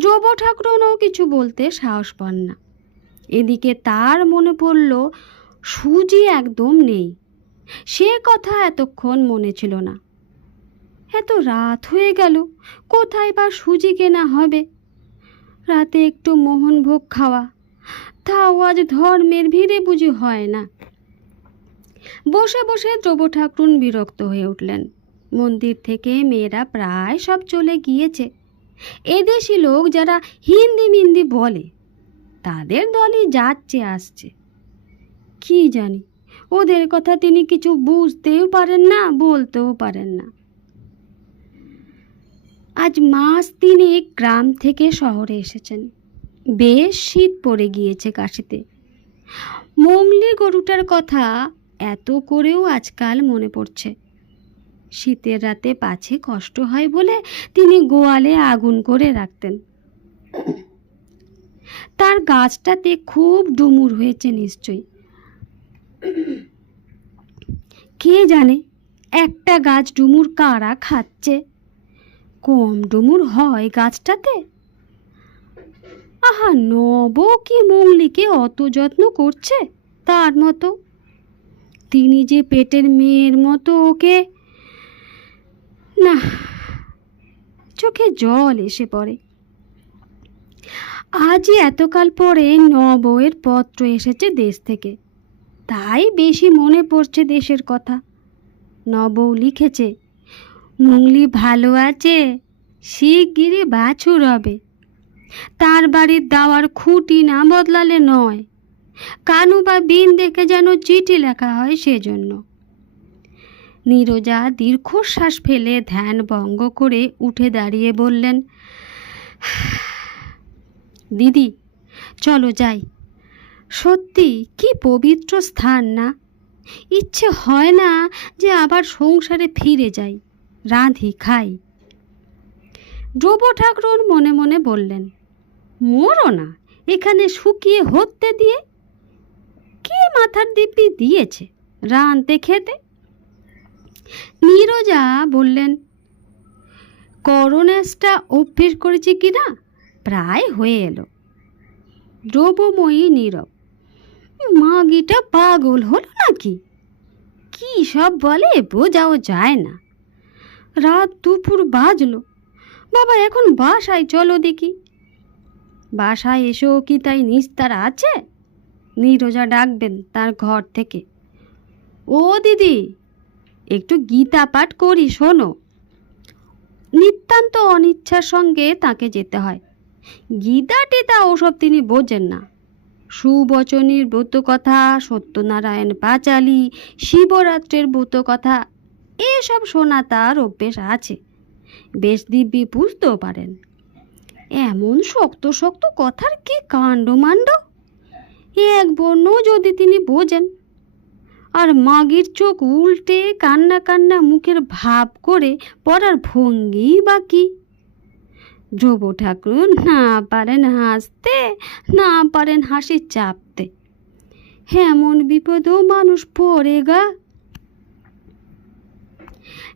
ধ্রুব ঠাকুরনও কিছু বলতে সাহস পান না। এদিকে তার মনে পড়ল সুজি একদম নেই। সে কথা এতক্ষণ মনে ছিল না। এত রাত হয়ে গেল, কোথায় বা সুজি কেনা হবে? রাতে একটু মোহনভোগ খাওয়া, তাও আজ ধর্মের ভিড়ে বুঝি হয় না। বসে বসে ধ্রুব ঠাকুরন বিরক্ত হয়ে উঠলেন। মন্দির থেকে মেয়েরা প্রায় সব চলে গিয়েছে। এদেশি লোক যারা হিন্দি মিন্দি বলে, তাদের দলই যাচ্ছে আসছে। কি জানি, ওদের কথা তিনি কিছু বুঝতেও পারেন না, বলতেও পারেন না। আজ মাস 3 গ্রাম থেকে শহরে এসেছেন। বেশ শীত পড়ে গিয়েছে কাশিতে। মঙ্গলি গরুটার কথা এত করেও আজকাল মনে পড়ছে। শীতের রাতে পাছে কষ্ট হয় বলে তিনি গোয়ালে আগুন করে রাখতেন। তার গাছটাতে খুব ডুমুর হয়েছে নিশ্চয়ই। কে জানে একটা গাছ ডুমুর কারা খাচ্ছে? কম ডুমুর হয় গাছটাতে? আহা, নব কি মঙ্গলিকে অত যত্ন করছে তার মতো? তিনি যে পেটের মেয়ের মতো ওকে, না, চোখে জল এসে পড়ে। আজই এতকাল পরে নবউয়ের পত্র এসেছে দেশ থেকে, তাই বেশি মনে পড়ছে দেশের কথা। নবউ লিখেছে, মঙ্গলি ভালো আছে, শিগগিরই বাছুর হবে। তার বাড়ির দাওয়ার খুঁটি না বদলালে নয়, কানু বা বিন দেখে যেন চিঠি লেখা হয় সেজন্য। নীরজা দীর্ঘশ্বাস ফেলে ধ্যান ভঙ্গ করে উঠে দাঁড়িয়ে বললেন, দিদি, চলো যাই। সত্যি কি পবিত্র স্থান না? ইচ্ছে হয় না যে আবার সংসারে ফিরে যাই, রাঁধি খাই। ধ্রুব ঠাকুরন মনে মনে বললেন, মরো না এখানে শুকিয়ে হতে দিয়ে। কে মাথার দিব্যি দিয়েছে রাঁধতে খেতে? নীরজা বললেন, করোনাসটা অভ্যেস করেছি কিনা, প্রায় হয়ে এলো। দ্রব্যময়ী নীরব। মাগিটা পাগল হলো নাকি? কি সব বলে বোঝাও যায় না। রাত দুপুর বাজলো, বাবা এখন বাসায় চলো দেখি। বাসায় এসেও কি তাই নিস্তার আছে? নীরজা ডাকবেন তার ঘর থেকে, ও দিদি, একটু গীতা পাঠ করি শোনো। নিতান্ত অনিচ্ছার সঙ্গে তাকে যেতে হয়। গীতা টিতা ওসব তিনি বোঝেন না। সুবচনীর ব্রত কথা, সত্যনারায়ণ পাঁচালী, শিবরাত্রের ব্রত কথা, এসব শোনা তার অভ্যেস আছে। বেশ দিব্যি বুঝতেও পারেন। এমন শক্ত শক্ত কথার কি কাণ্ডমাণ্ড! এক বর্ণ যদি তিনি বোঝেন, আর মাগির চোখ উল্টে কান্না কান্না মুখের ভাব করে পড়ার ভঙ্গি বা কি! ধ্রুব ঠাকুর না পারেন হাসতে, না পারেন হাসি চাপতে। এমন বিপদেও মানুষ পড়ে গা।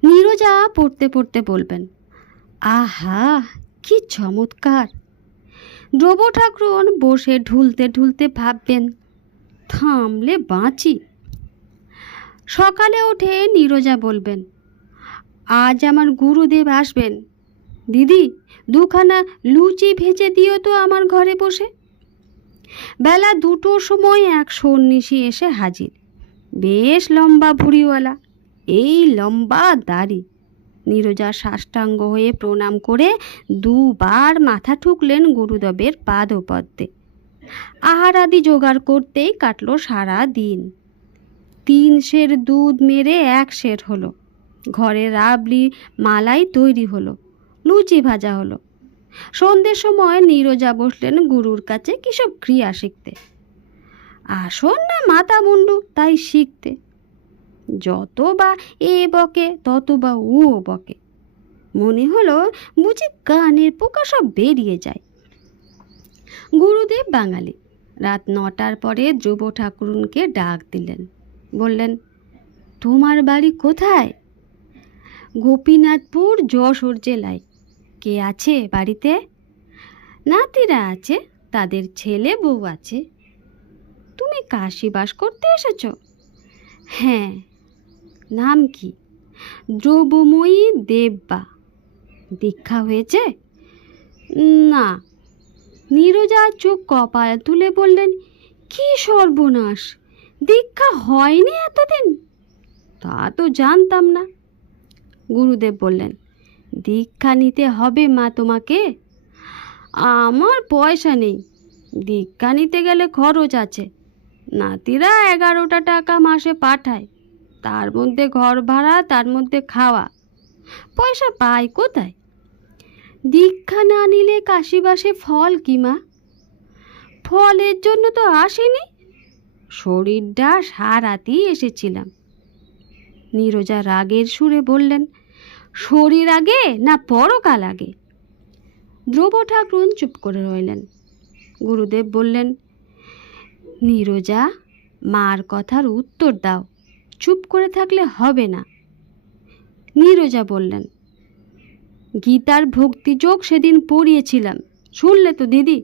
নীরজা পড়তে পড়তে বলবেন, আহা কি চমৎকার! ধ্রুব ঠাকুর বসে ঢুলতে ঢুলতে ভাববেন, থামলে বাঁচি। সকালে উঠে নীরজা বলবেন, আজ আমার গুরুদেব আসবেন, দিদি দুখানা লুচি ভেজে দিও তো আমার ঘরে বসে। বেলা 2টোর সময় এক সন্ন্যাসী এসে হাজির, বেশ লম্বা ভুঁড়িওয়ালা, এই লম্বা দাড়ি। নীরজা সাষ্টাঙ্গ হয়ে প্রণাম করে 2বার মাথা ঠুকলেন গুরুদেবের পাদপদ্মে। আহার আদি জোগাড় করতেই কাটল সারা দিন। 3 সের দুধ মেরে 1 সের হলো, ঘরে রাবড়ি মালাই তৈরি হলো, লুচি ভাজা হলো। সন্ধ্যের সময় নীরজা বসলেন গুরুর কাছে কিসব ক্রিয়া শিখতে। আসন না মাথা মুন্ডু তাই শিখতে। যত বা এ বকে তত বা ও বকে। মনে হলো বুঝি কানের পোকা সব বেরিয়ে যায়। গুরুদেব বাঙালি। রাত 9টার পরে ধ্রুব ঠাকুরকে ডাক দিলেন, বললেন, তোমার বাড়ি কোথায়? গোপীনাথপুর, যশোর জেলায়। কে আছে বাড়িতে? নাতিরা আছে, তাদের ছেলে বউ আছে। তুমি কাশী বাস করতে এসেছ? হ্যাঁ। নাম কি? দ্রব্যময়ী দেববা। দীক্ষা হয়েছে? না। নীরজা চোখ কপালে তুলে বললেন, কি সর্বনাশ! দীক্ষা হয়নি এতদিন? তা তো জানতাম না। গুরুদেব বললেন, দীক্ষা নিতে হবে মা তোমাকে। আমার পয়সা নেই, দীক্ষা নিতে গেলে খরচ আছে। নাতিরা 11টা টাকা মাসে পাঠায়, তার মধ্যে ঘর ভাড়া, তার মধ্যে খাওয়া। পয়সা পাই কোথায়? দীক্ষা না নিলে কাশীবাসে ফল কি মা? ফলের জন্য তো আসেনি, শরীরটা সারাতেই এসেছিলাম। নীরজা রাগের সুরে বললেন, শরীর আগে না পরকাল আগে? ধ্রুব ঠাকুর চুপ করে রইলেন। গুরুদেব বললেন, নীরজা, মার কথার উত্তর দাও, চুপ করে থাকলে হবে না। নীরজা বললেন, গীতার ভক্তিযোগ সেদিন পড়িয়েছিলাম, শুনলে তো দিদি?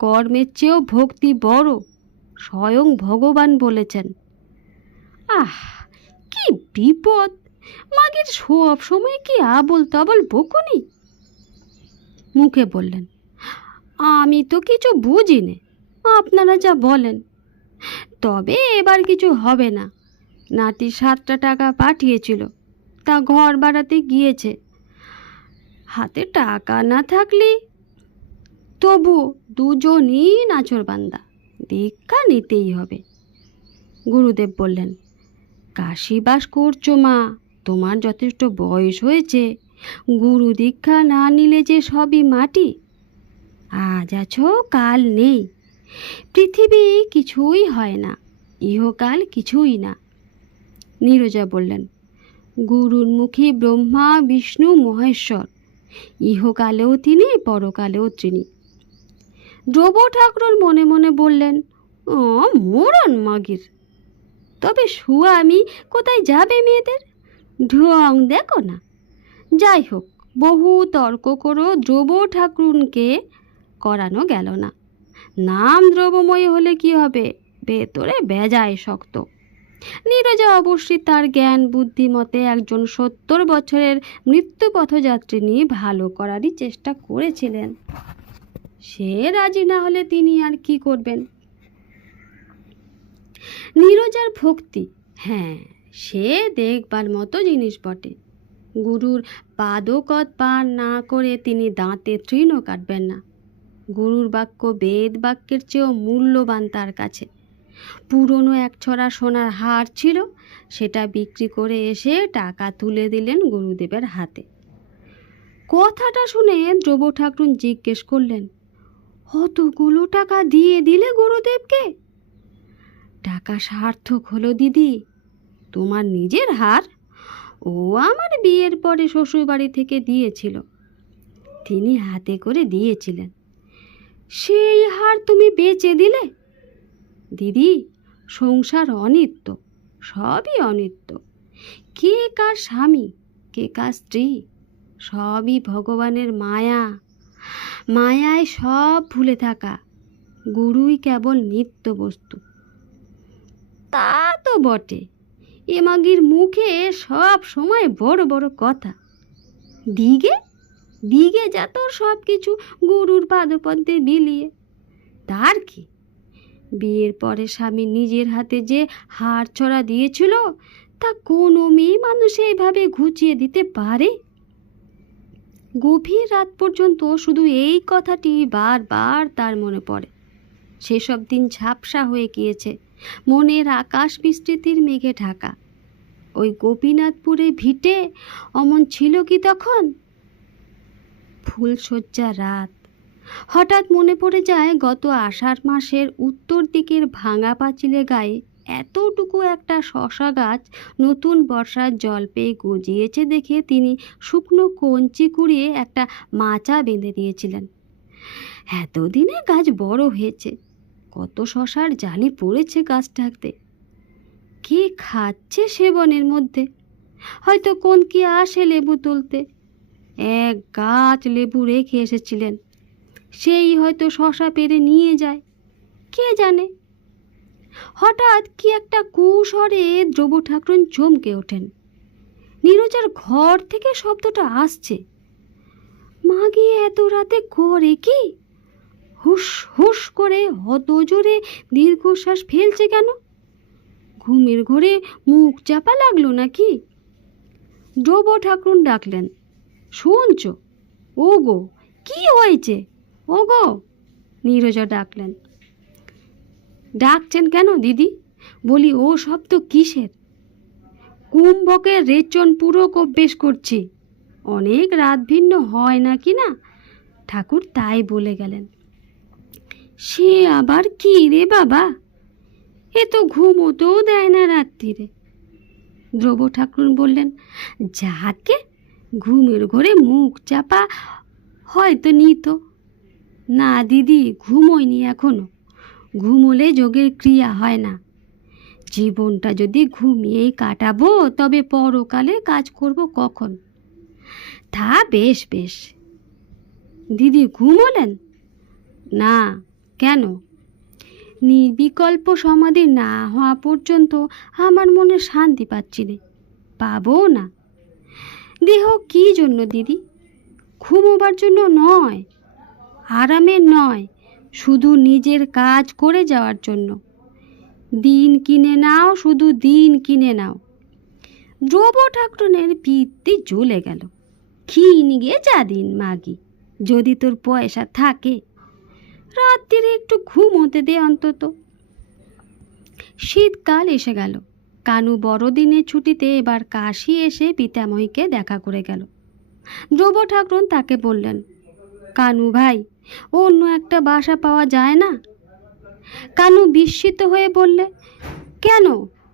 কর্মের চেয়েও ভক্তি বড়, স্বয়ং ভগবান বলেছেন। আহ, কি বিপদ! মাগের সব সময় কি আবল তাবল বকুনি। মুখে বললেন, আমি তো কিছু বুঝি নে, আপনারা যা বলেন। তবে এবার কিছু হবে না। নাতি 7টা টাকা পাঠিয়েছিল, তা ঘর বাড়াতে গিয়েছে। হাতে টাকা না থাকলে তবুও দুজনই নাচরবান্দা, দীক্ষা নিতেই হবে। গুরুদেব বললেন, কাশীবাস করছো মা, তোমার যথেষ্ট বয়স হয়েছে। গুরু দীক্ষা না নিলে যে সবই মাটি। আজ আছো কাল নেই। পৃথিবী কিছুই হয় না, ইহকাল কিছুই না। নীরজা বললেন, গুরুর মুখে ব্রহ্মা বিষ্ণু মহেশ্বর, ইহকালেও তিনি, পরকালেও তিনি। ধ্রুব ঠাকুর মনে মনে বললেন, ও মোড়ন মাগির। তবে স্বামী কোথায় যাবে মেয়েদের? ঢং দেখো না। যাই হোক, বহু তর্ক করো ধ্রুব ঠাকুরকে করানো গেল না। নাম দ্রব্যময়ী হলে কি হবে, ভেতরে বেজায় শক্ত। নীরজা অবশ্যই তার জ্ঞান বুদ্ধিমতে একজন 70 বছরের মৃত্যু পথযাত্রী নিয়ে ভালো করারই চেষ্টা করেছিলেন। সে রাজি না হলে তিনি আর কি করবেন? নীরজার ভক্তি, হ্যাঁ, সে দেখবার মতো জিনিস বটে। গুরুর পাদকদ পান না করে তিনি দাঁতে তৃণও কাটবেন না। গুরুর বাক্য বেদ বাক্যের চেয়েও মূল্যবান তার কাছে। পুরনো 1 ছড়া সোনার হার ছিল, সেটা বিক্রি করে এসে টাকা তুলে দিলেন গুরুদেবের হাতে। কথাটা শুনে ধ্রুব ঠাকুর জিজ্ঞেস করলেন, অতগুলো টাকা দিয়ে দিলে গুরুদেবকে? টাকা সার্থক হলো দিদি। তোমার নিজের হার ও আমার বিয়ের পরে শ্বশুরবাড়ি থেকে দিয়েছিল, তিনি হাতে করে দিয়েছিলেন, সেই হার তুমি বেচে দিলে? দিদি, সংসার অনিত্য, সবই অনিত্য। কে কার স্বামী, কে কার স্ত্রী, সবই ভগবানের মায়া। মায়ায় সব ভুলে থাকা, গুরুই কেবল নিত্য বস্তু। তা তো বটে, এ মাগির মুখে সব সময় বড় বড় কথা। দিগে দিগে যা তোর সব কিছু গুরুর পাদপদ্মে বিলিয়ে। তার কি, বিয়ের পরে স্বামী নিজের হাতে যে হার ছড়া দিয়েছিল, তা কোনো মেয়ে মানুষ এইভাবে ঘুচিয়ে দিতে পারে? গভীর রাত পর্যন্ত শুধু এই কথাটি বারবার তার মনে পড়ে। সেসব দিন ঝাপসা হয়ে গিয়েছে, মনের আকাশ বিস্তৃতির মেঘে ঢাকা। ওই গোপীনাথপুরে ভিটে অমন ছিল কি তখন? ফুলশয্যা রাত। হঠাৎ মনে পড়ে যায় গত আষাঢ় মাসের উত্তর দিকের ভাঙা পাঁচিলে গায়ে এতটুকু একটা শশা গাছ নতুন বর্ষার জল পেয়ে গজিয়েছে দেখে তিনি শুকনো কঞ্চি কুড়িয়ে একটা মাচা বেঁধে দিয়েছিলেন। এতদিনে গাছ বড় হয়েছে, কত শশার জালি পড়েছে গাছটাতে। কে খাচ্ছে সে বনের মধ্যে? হয়তো কোন কি আসে লেবু তুলতে, এক গাছ লেবু রেখে এসেছিলেন, সেই হয়তো শশা পেরে নিয়ে যায়, কে জানে। হঠাৎ কি একটা কুস্বরে ধ্রুব ঠাকুর চমকে ওঠেন। নীরজার ঘর থেকে শব্দটা আসছে। মাগি এত রাতে করে কি? হুস হুস করে অত জোরে দীর্ঘশ্বাস ফেলছে কেন? ঘুমের ঘরে মুখ চাপা লাগলো নাকি? ধ্রুব ঠাকুর ডাকলেন, শুনছ? ও গো, কি হয়েছে? ও গো। নীরজা ডাকলেন। ডাকছেন কেন দিদি? বলি, ও শব্দ কিসের? কুম্ভকের রেচন পুরো অভ্যেস করছি, অনেক রাত ভিন্ন হয় নাকি না? ঠাকুর তাই বলে গেলেন। সে আবার কি রে বাবা, এ তো ঘুমোতেও দেয় না রাত্রিরে। ধ্রুব ঠাকুর বললেন, যাকে ঘুমের ঘরে মুখ চাপা হয়তো নিত। না দিদি, ঘুমোয়নি এখনো। ঘুমোলে যোগের ক্রিয়া হয় না। জীবনটা যদি ঘুমিয়েই কাটাবো, তবে পরকালে কাজ করব কখন? তা বেশ বেশ। দিদি ঘুমোলেন না কেন? নির্বিকল্প সমাধি না হওয়া পর্যন্ত আমার মনে শান্তি পাচ্ছি না, পাবো না। দেহ কি জন্য দিদি? ঘুমোবার জন্য নয়, আরামের নয়, শুধু নিজের কাজ করে যাওয়ার জন্য। দিন কিনে নাও, শুধু দিন কিনে নাও। ধ্রুব ঠাকুরের পিত্তি জ্বলে গেল। কিনে গে যা দিন মাগি, যদি তোর পয়সা থাকে। রাত্রিরে একটু ঘুমোতে দে অন্তত। শীতকাল এসে গেল। কানু বড়দিনের ছুটিতে এবার কাশি এসে পিতামহীকে দেখা করে গেল। ধ্রুব ঠাকুর তাকে বললেন, কানু ভাই, অন্য একটা বাসা পাওয়া যায় না? কানু বিস্মিত হয়ে বললে, কেন,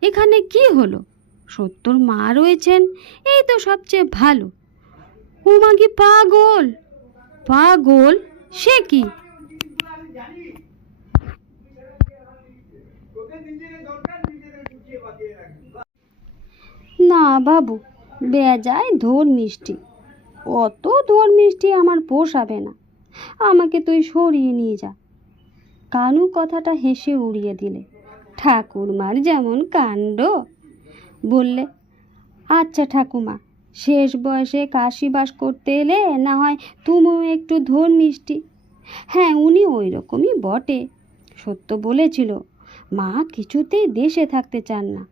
এখানে কি হলো? সত্যর মা রয়েছেন, এই তো সবচেয়ে ভালো। ও মাগি পাগল? পাগল সে কি? না বাবু, বেজায় ধোর মিষ্টি, অত ধোর মিষ্টি আমার পোষাবে না, আমাকে তুই সরিয়ে নিয়ে যা। কানু কথাটা হেসে উড়িয়ে দিলে। ঠাকুরমার যেমন কাণ্ড। বললে, আচ্ছা ঠাকুমা, শেষ বয়সে কাশিবাস করতে এলে না হয় তুমিও একটু ধোর মিষ্টি। হ্যাঁ, উনি ওই রকমই বটে। সত্য বলেছিল, মা কিছুতেই দেশে থাকতে চান না।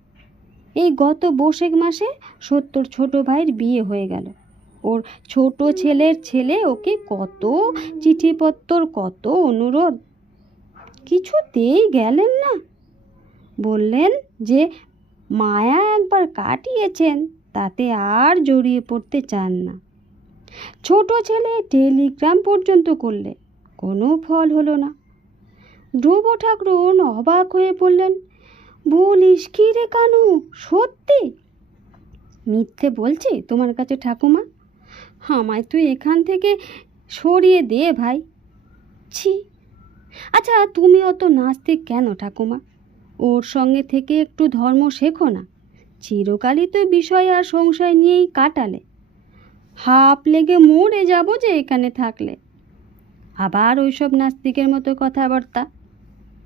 এই গত বৈশাখ মাসে সত্যর ছোট ভাইয়ের বিয়ে হয়ে গেল। ওর ছোট ছেলের ছেলে ওকে কত চিঠিপত্তর, কত অনুরোধ, কিছুতেই গেলেন না। বললেন যে মায়া একবার কাটিয়েছেন, তাতে আর জড়িয়ে পড়তে চান না। ছোট ছেলে টেলিগ্রাম পর্যন্ত করলে কোনো ফল হলো না। ধ্রুব ঠাকুরন অবাক হয়ে বললেন, বলিস কি রে কানু, সত্যি? মিথ্যে বলছি তোমার কাছে ঠাকুমা? আমায় তুই এখান থেকে সরিয়ে দে ভাই। ছি, আচ্ছা তুমি অত নাস্তিক কেন ঠাকুমা? ওর সঙ্গে থেকে একটু ধর্ম শেখো না। চিরকালই তো বিষয় আর সংশয় নিয়েই কাটালে। হাঁপ লেগে মরে যাব যে এখানে থাকলে। আবার ওইসব নাস্তিকের মতো কথাবার্তা।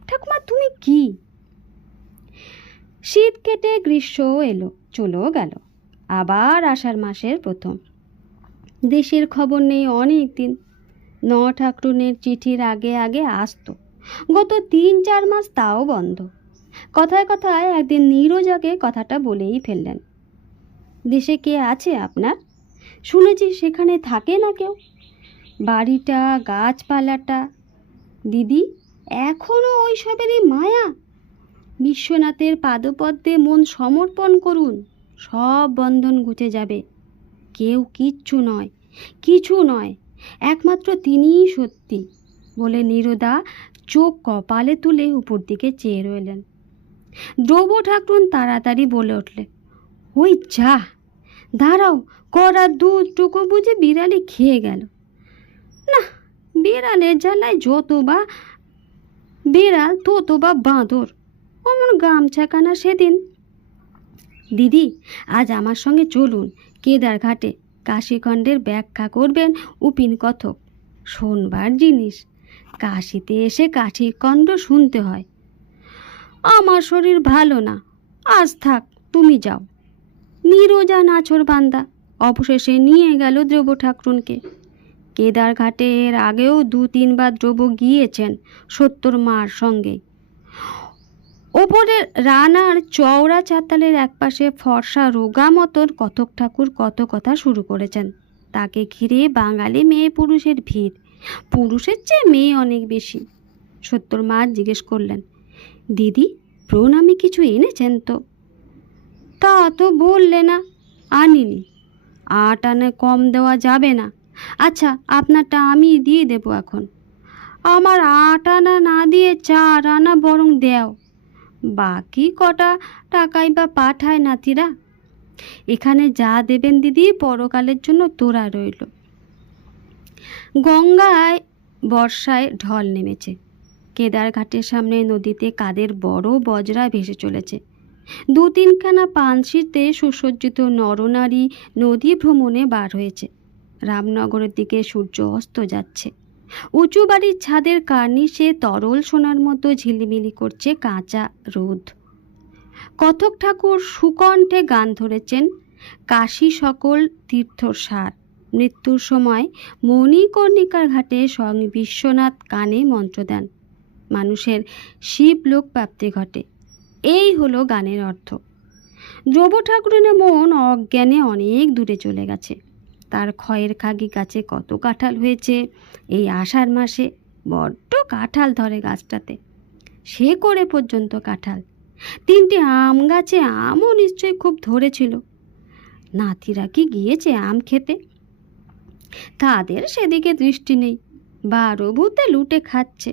ঠাকুমা তুমি কি? শীত কেটে গ্রীষ্ম এলো, চলেও গেল। আবার আষাঢ় মাসের প্রথম। দেশের খবর নেই অনেক দিন। ঠাকুরনের চিঠির আগে আগে আসতো। গত 3-4 মাস তাও বন্ধ। কথায় কথায় একদিন নীরজাকে কথাটা বলেই ফেললেন, দেশে কে আছে আপনার? শুনেছি সেখানে থাকে না কেউ। বাড়িটা, গাছপালাটা, দিদি এখনো ওইসবেরই মায়া। বিশ্বনাথের পাদপদ্মে মন সমর্পণ করুন, সব বন্ধন ঘুচে যাবে। কেউ কিচ্ছু নয়, কিছু নয়, একমাত্র তিনিই সত্যি বলে নীরদা চোখ কপালে তুলে উপর দিকে চেয়ে রইলেন। ধ্রুব ঠাকুরন তাড়াতাড়ি বলে উঠলে, ওই যা, দাঁড়াও, কড়া দুধটুকু বুঝে বিড়ালি খেয়ে গেল। না, বিড়ালের জ্বালায় যত বা বিড়াল তত বা বাঁদর। অমন গামছাখানা সেদিন। দিদি আজ আমার সঙ্গে চলুন কেদারঘাটে, কাশীখণ্ডের ব্যাখ্যা করবেন উপিন কথক। শোনবার জিনিস। কাশীতে এসে কাশীখণ্ড শুনতে হয়। আমার শরীর ভালো না, আজ থাক, তুমি যাও। নীরজা নাছোড় বান্দা অবশেষে নিয়ে গেল ধ্রুব ঠাকুরনকে। কেদারঘাটে এর আগেও 2-3 বার ধ্রুব গিয়েছেন সত্তর মার সঙ্গে। ওপরের রানার চওড়া চাতালের একপাশে ফর্সা রোগা মতন কথক ঠাকুর কত কথা শুরু করেছেন। তাকে ঘিরে বাঙালি মেয়ে পুরুষের ভিড়, পুরুষের চেয়ে মেয়ে অনেক বেশি। সত্তর মা জিজ্ঞেস করলেন, দিদি প্রণামী কিছু এনেছেন তো? তা তো বললে না। আনিনি। 8 আনা কম দেওয়া যাবে না। আচ্ছা আপনারটা আমি দিয়ে দেব এখন। আমার 8 আনা না দিয়ে 4 আনা বরং দেও। বাকি কটা টাকাই বা পাঠায় নাতিরা। এখানে যা দেবেন দিদি পরকালের জন্য তোরা রইল। গঙ্গায় বর্ষায় ঢল নেমেছে। কেদারঘাটের সামনে নদীতে কাদের বড় বজরা ভেসে চলেছে। 2-3 খানা পানসিতে সুসজ্জিত নরনারী নদী ভ্রমণে বার হয়েছে। রামনগরের দিকে সূর্য অস্ত যাচ্ছে। উঁচু বাড়ির ছাদের কার্নিশে তরল সোনার মতো ঝিলিমিলি করছে কাঁচা রোদ। কথক ঠাকুর সুকণ্ঠে গান ধরেছেন, কাশী সকল তীর্থর সার। মৃত্যুর সময় মণিকর্ণিকার ঘাটে স্বয়ং বিশ্বনাথ কানে মন্ত্র দেন, মানুষের শিবলোক প্রাপ্তি ঘটে। এই হলো গানের অর্থ। ধ্রুব ঠাকুরনের মন অজ্ঞানে অনেক দূরে চলে গেছে। তার খয়ের খাগি গাছে কত কাঁঠাল হয়েছে। এই আষাঢ় মাসে বড্ড কাঁঠাল ধরে গাছটাতে, সে করে পর্যন্ত কাঁঠাল। 3টে আম গাছে আমও নিশ্চয়ই খুব ধরেছিল। নাতিরা কি গিয়েছে আম খেতে? তাদের সেদিকে দৃষ্টি নেই, 12 ভূতে লুটে খাচ্ছে।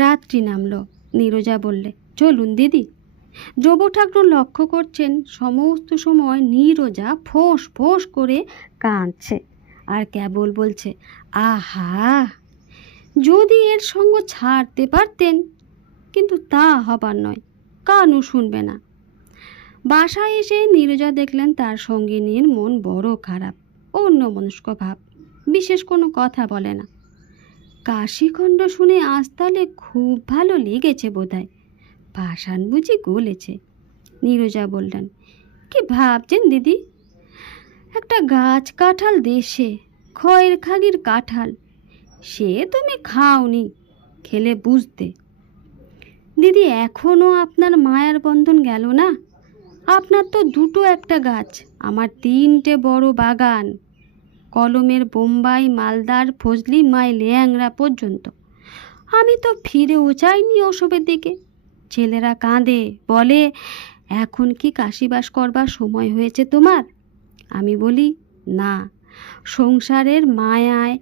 রাত্রি নামল। নীরজা বললে, চলুন দিদি। ধ্রুব ঠাকুর লক্ষ্য করছেন সমস্ত সময় নীরজা ফোঁস ফোঁস করে কাঁদছে আর কেবল বলছে, আহা, যদি এর সঙ্গ ছাড়তে পারতেন। কিন্তু তা হবার নয়, কানু শুনবে না। বাসায় এসে নীরজা দেখলেন তার সঙ্গিনীর মন বড় খারাপ, অন্যমনস্ক ভাব, বিশেষ কোনো কথা বলে না। কাশীখণ্ড শুনে আজ তাহলে খুব ভালো লেগেছে বোধহয়, পাষাণ বুঝি গলেছে। নীরজা বললেন, কি ভাবছেন দিদি? একটা গাছ কাঁঠাল দেশে, খয়ের খাগির কাঁঠাল, সে তুমি খাওনি, খেলে বুঝতে। দিদি এখনো আপনার মায়ার বন্ধন গেল না? আপনার তো 2টো একটা গাছ, আমার 3টে বড় বাগান, কলমের বোম্বাই, মালদার, ফজলি, মাই ল্যাংড়া পর্যন্ত। আমি তো ফিরেও যাইনি ওসবের দিকে। ছেলেরা কাঁদে, বলে, এখন কি কাশীবাস করবার সময় হয়েছে তোমার? আমি বলি, না, সংসারের মায়ায়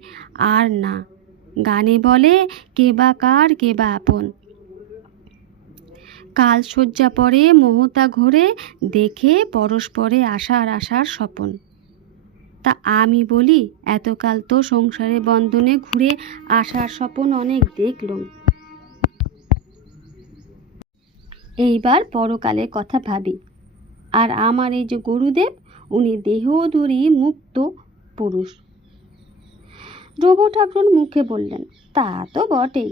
আর না। গানে বলে কে বা কার কে বা আপন। কাল শয্যা পরে মোহতা ঘোরে দেখে পরস্পরে আশার আশার স্বপন। তা আমি বলি এতকাল তো সংসারের বন্ধনে ঘুরে আশার স্বপন অনেক দেখলুম, এইবার পরকালের কথা ভাবি। আর আমার এই যে গুরুদেব, উনি দেহধরী মুক্ত পুরুষ। ধ্রুব ঠাকুর মুখে বললেন, তা তো বটেই।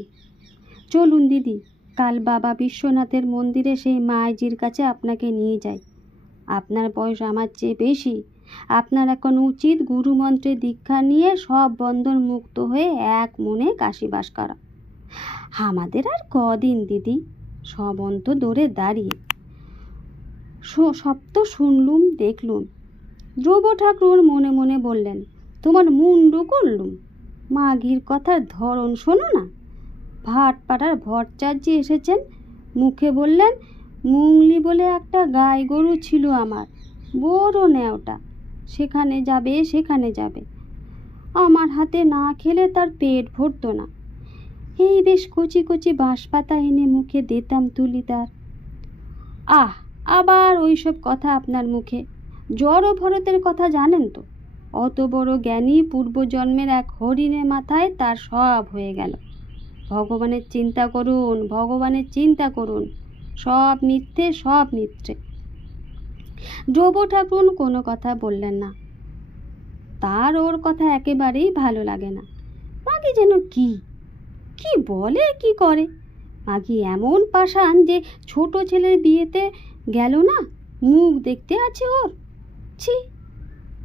চলুন দিদি, কাল বাবা বিশ্বনাথের মন্দিরে সেই মায়েজির কাছে আপনাকে নিয়ে যাই। আপনার বয়স আমার চেয়ে বেশি। আপনার এখন উচিত গুরুমন্ত্রে দীক্ষা নিয়ে সব বন্ধন মুক্ত হয়ে এক মনে কাশীবাস করা। আমাদের আর কদিন দিদি, সব অন্ত দৌড়ে দাঁড়িয়ে। সব তো শুনলুম দেখলুম। ধ্রুব ঠাকুর মনে মনে বললেন, তোমার মুন্ডু করলুম। মাঘির কথার ধরন শোনো না। ভাটপাড়ার ভট্টাচার্য এসেছেন, মুখে বললেন, মুংলি বলে একটা গাই গরু ছিল আমার, বড় ন্যাওটা, সেখানে যাবে সেখানে যাবে। আমার হাতে না খেলে তার পেট ভরতো না। এই বেশ কচি কচি বাঁশ পাতা এনে মুখে দিতাম তুলি তার। আবার ওইসব কথা আপনার মুখে। জড় ভরতের কথা জানেন তো? অত বড় জ্ঞানী পূর্বজন্মের এক হরিণের মাথায় তার সব হয়ে গেল। ভগবানের চিন্তা করুন, ভগবানের চিন্তা করুন, সব মিথ্যে, সব মিথ্যে। ধ্রুব ঠাকুর কোনো কথা বললেন না। তার ওর কথা একেবারেই ভালো লাগে না। মাগি যেন কি কি বলে কি করে। মাগি এমন পাষাণ যে ছোট ছেলের বিয়েতে গেল না, মুখ দেখতে আছে ওর। ছি!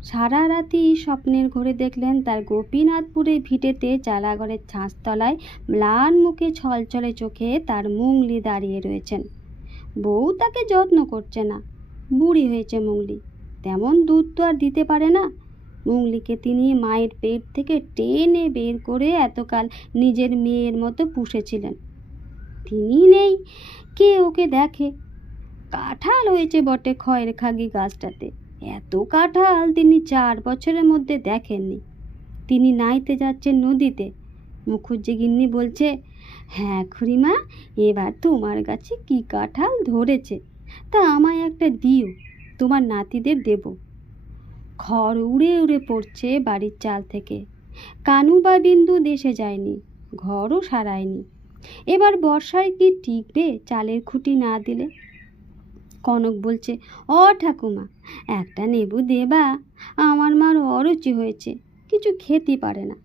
সারা রাতি স্বপ্নের ঘরে দেখলেন তার গোপীনাথপুরে ভিটেতে চালাঘরের ছাঁচতলায় ম্লান মুখে ছলছলে চোখে তার মুংলি দাঁড়িয়ে রয়েছেন। বউ তাকে যত্ন করছে না, বুড়ি হয়েছে মুংলি, তেমন দুধ তো আর দিতে পারে না। মুংলিকে তিনি মায়ের পেট থেকে টেনে বের করে এতকাল নিজের মেয়ের মতো পুষেছিলেন। তিনি নেই, কে ওকে দেখে? কাঁঠাল হয়েছে বটে খয়ের খাগি গাছটাতে, এত কাঁঠাল তিনি 4 বছরের মধ্যে দেখেননি। তিনি নাইতে যাচ্ছেন নদীতে। মুখুজ্জি গিন্নি বলছে, হ্যাঁ খুড়িমা, এবার তোমার গাছে কি কাঁঠাল ধরেছে, তা আমায় একটা দিও, তোমার নাতিদের দেব। খড় উড়ে উড়ে পড়ছে বাড়ির চাল থেকে। কানু বা বিন্দু দেশে যায়নি, ঘরও সারায়নি। এবার বর্ষায় কি টিকবে চালের খুঁটি না দিলে? কনক বলছে, ও ঠাকুমা, একটা নেবু দেবা, আমার মার অরুচি হয়েছে, কিছু খেতে পারে না।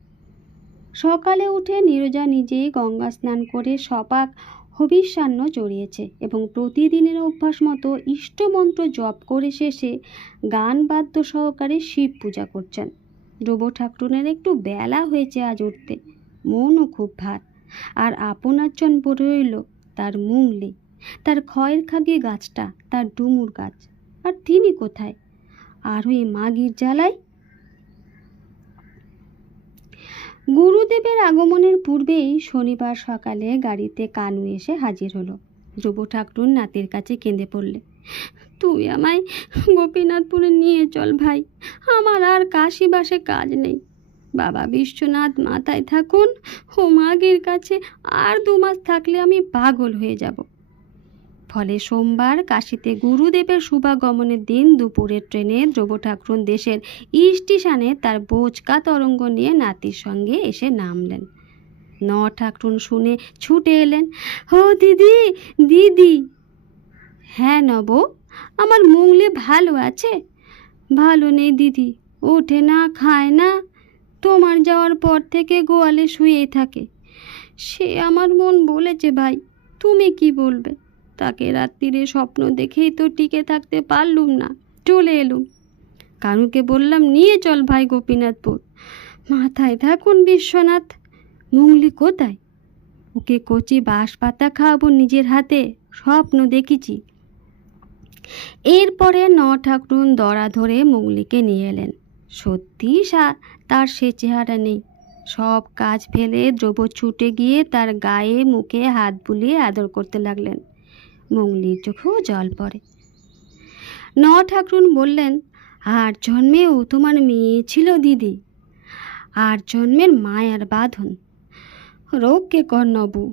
সকালে উঠে নীরজা নিজেই গঙ্গা স্নান করে সপাক হবিষ্যান্ন চড়িয়েছে এবং প্রতিদিনের অভ্যাস মতো ইষ্টমন্ত্র জপ করে শেষে গান বাদ্য সহকারে শিব পূজা করছেন। ধ্রুব ঠাকুরের একটু বেলা হয়েছে আজ উঠতে, মনও খুব ভার। আর আপনার জন পড়ে রইল তার মুংলি, তার খয়ের খাগি গাছটা, তার ডুমুর গাছ। আর তিনি কোথায়? আর ওই মাগির জ্বালায়। গুরুদেবের আগমনের পূর্বেই শনিবার সকালে গাড়িতে কানু এসে হাজির হলো। ধ্রুব ঠাকুর নাতির কাছে কেঁদে পড়লে, তুই আমায় গোপীনাথপুরে নিয়ে চল ভাই, আমার আর কাশীবাসে কাজ নেই। বাবা বিশ্বনাথ মাথায় থাকুন, ও মাগির কাছে আর 2 মাস থাকলে আমি পাগল হয়ে যাব। ফলে সোমবার কাশীতে গুরুদেবের শুভাগমনের দিন দুপুরের ট্রেনে ধ্রুব ঠাকুর দেশের স্টেশনে তার বোচকা তরঙ্গ নিয়ে নাতির সঙ্গে এসে নামলেন। ঠাকুর শুনে ছুটে এলেন, ও দিদি, দিদি। হ্যাঁ নব, আমার মুংলি ভালো আছে? ভালো নেই দিদি, ওঠে না, খায় না, তোমার যাওয়ার পর থেকে গোয়ালে শুয়েই থাকে। সে আমার মন বলেছে ভাই, তুমি কি বলবে? তাকে রাত্রিরে স্বপ্ন দেখেই তো টিকে থাকতে পারলুম না, চলে এলুম। কানুকে বললাম, নিয়ে চল ভাই গোপীনাথপুর। মাথায় থাকুন বিশ্বনাথ। মুংলি কোথায়? ওকে কচি বাঁশ পাতা খাওয়াবো নিজের হাতে, স্বপ্ন দেখেছি। এরপরে ঠাকুর দড়া ধরে মুংলিকে নিয়ে এলেন। সত্যি তার সে চেহারা নেই। সব কাজ ফেলে ধ্রুব ছুটে গিয়ে তার গায়ে মুখে হাত বুলিয়ে আদর করতে লাগলেন। মুংলির চোখেও জল পড়ে। ঠাকুর বললেন, আর জন্মেও তোমার মেয়ে ছিল দিদি, আর জন্মের মায়ার বাঁধন। রোগকে কর নবু,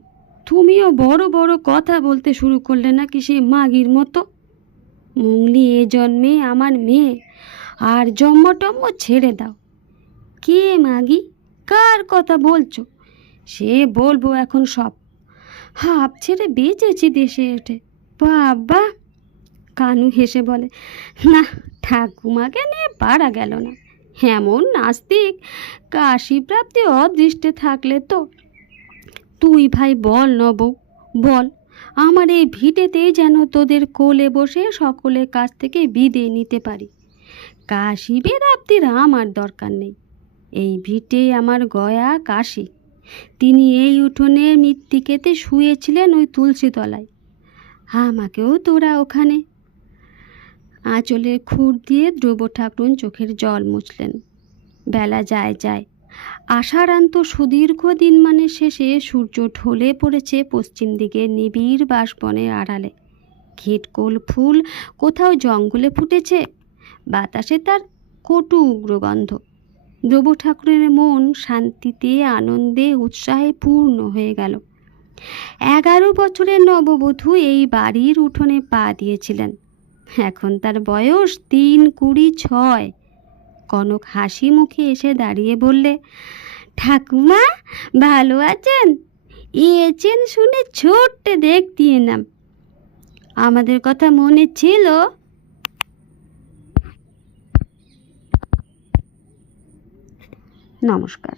তুমিও বড় বড় কথা বলতে শুরু করলে নাকি সে মাগির মতো। মুংলি এ জন্মে আমার মেয়ে, আর জন্মটম্ম ছেড়ে দাও। কে মাগি, কার কথা বলছো? সে বলবো এখন সব। হাঁপ ছেড়ে বেঁচেছি দেশে এটে। বাবা! কানু হেসে বলে, না, ঠাকুমাকে নিয়ে পারা গেল না। এমন নাস্তিক কাশি প্রাপ্তি অদৃষ্টে থাকলে তো। তুই ভাই বল নবু, বল, আমার এই ভিটেতেই যেন তোদের কোলে বসে সকলের কাছ থেকে বিদে নিতে পারি। কাশি বেরাপ্তির আমার দরকার নেই। এই ভিটে আমার গয়া কাশি। তিনি এই উঠোনের মৃত্তিকেতে শুয়েছিলেন ওই তুলসী তলায়। আমাকেও তোরা ওখানে। আঁচলের খুর দিয়ে ধ্রুব ঠাকুরুন চোখের জল মুছলেন। বেলা যায় যায়। আষাঢ়ান্ত সুদীর্ঘ দিনমানের শেষে সূর্য ঢলে পড়েছে পশ্চিম দিকে নিবিড় বাঁশবনের আড়ালে। ঘিটকোল ফুল কোথাও জঙ্গলে ফুটেছে, বাতাসে তার কটু উগ্রগন্ধ। ধ্রুব ঠাকুরের মন শান্তিতে, আনন্দে, উৎসাহে পূর্ণ হয়ে গেল। 11 বছরের নববধূ এই বাড়ির উঠোনে পা দিয়েছিলেন। এখন তার বয়স 3-26। কনক হাসি মুখে এসে দাঁড়িয়ে বললে, ঠাকুমা ভালো আছেন? এছেন শুনে ছোট্ট দেখতে এলাম। আমাদের কথা মনে ছিল? নমস্কার।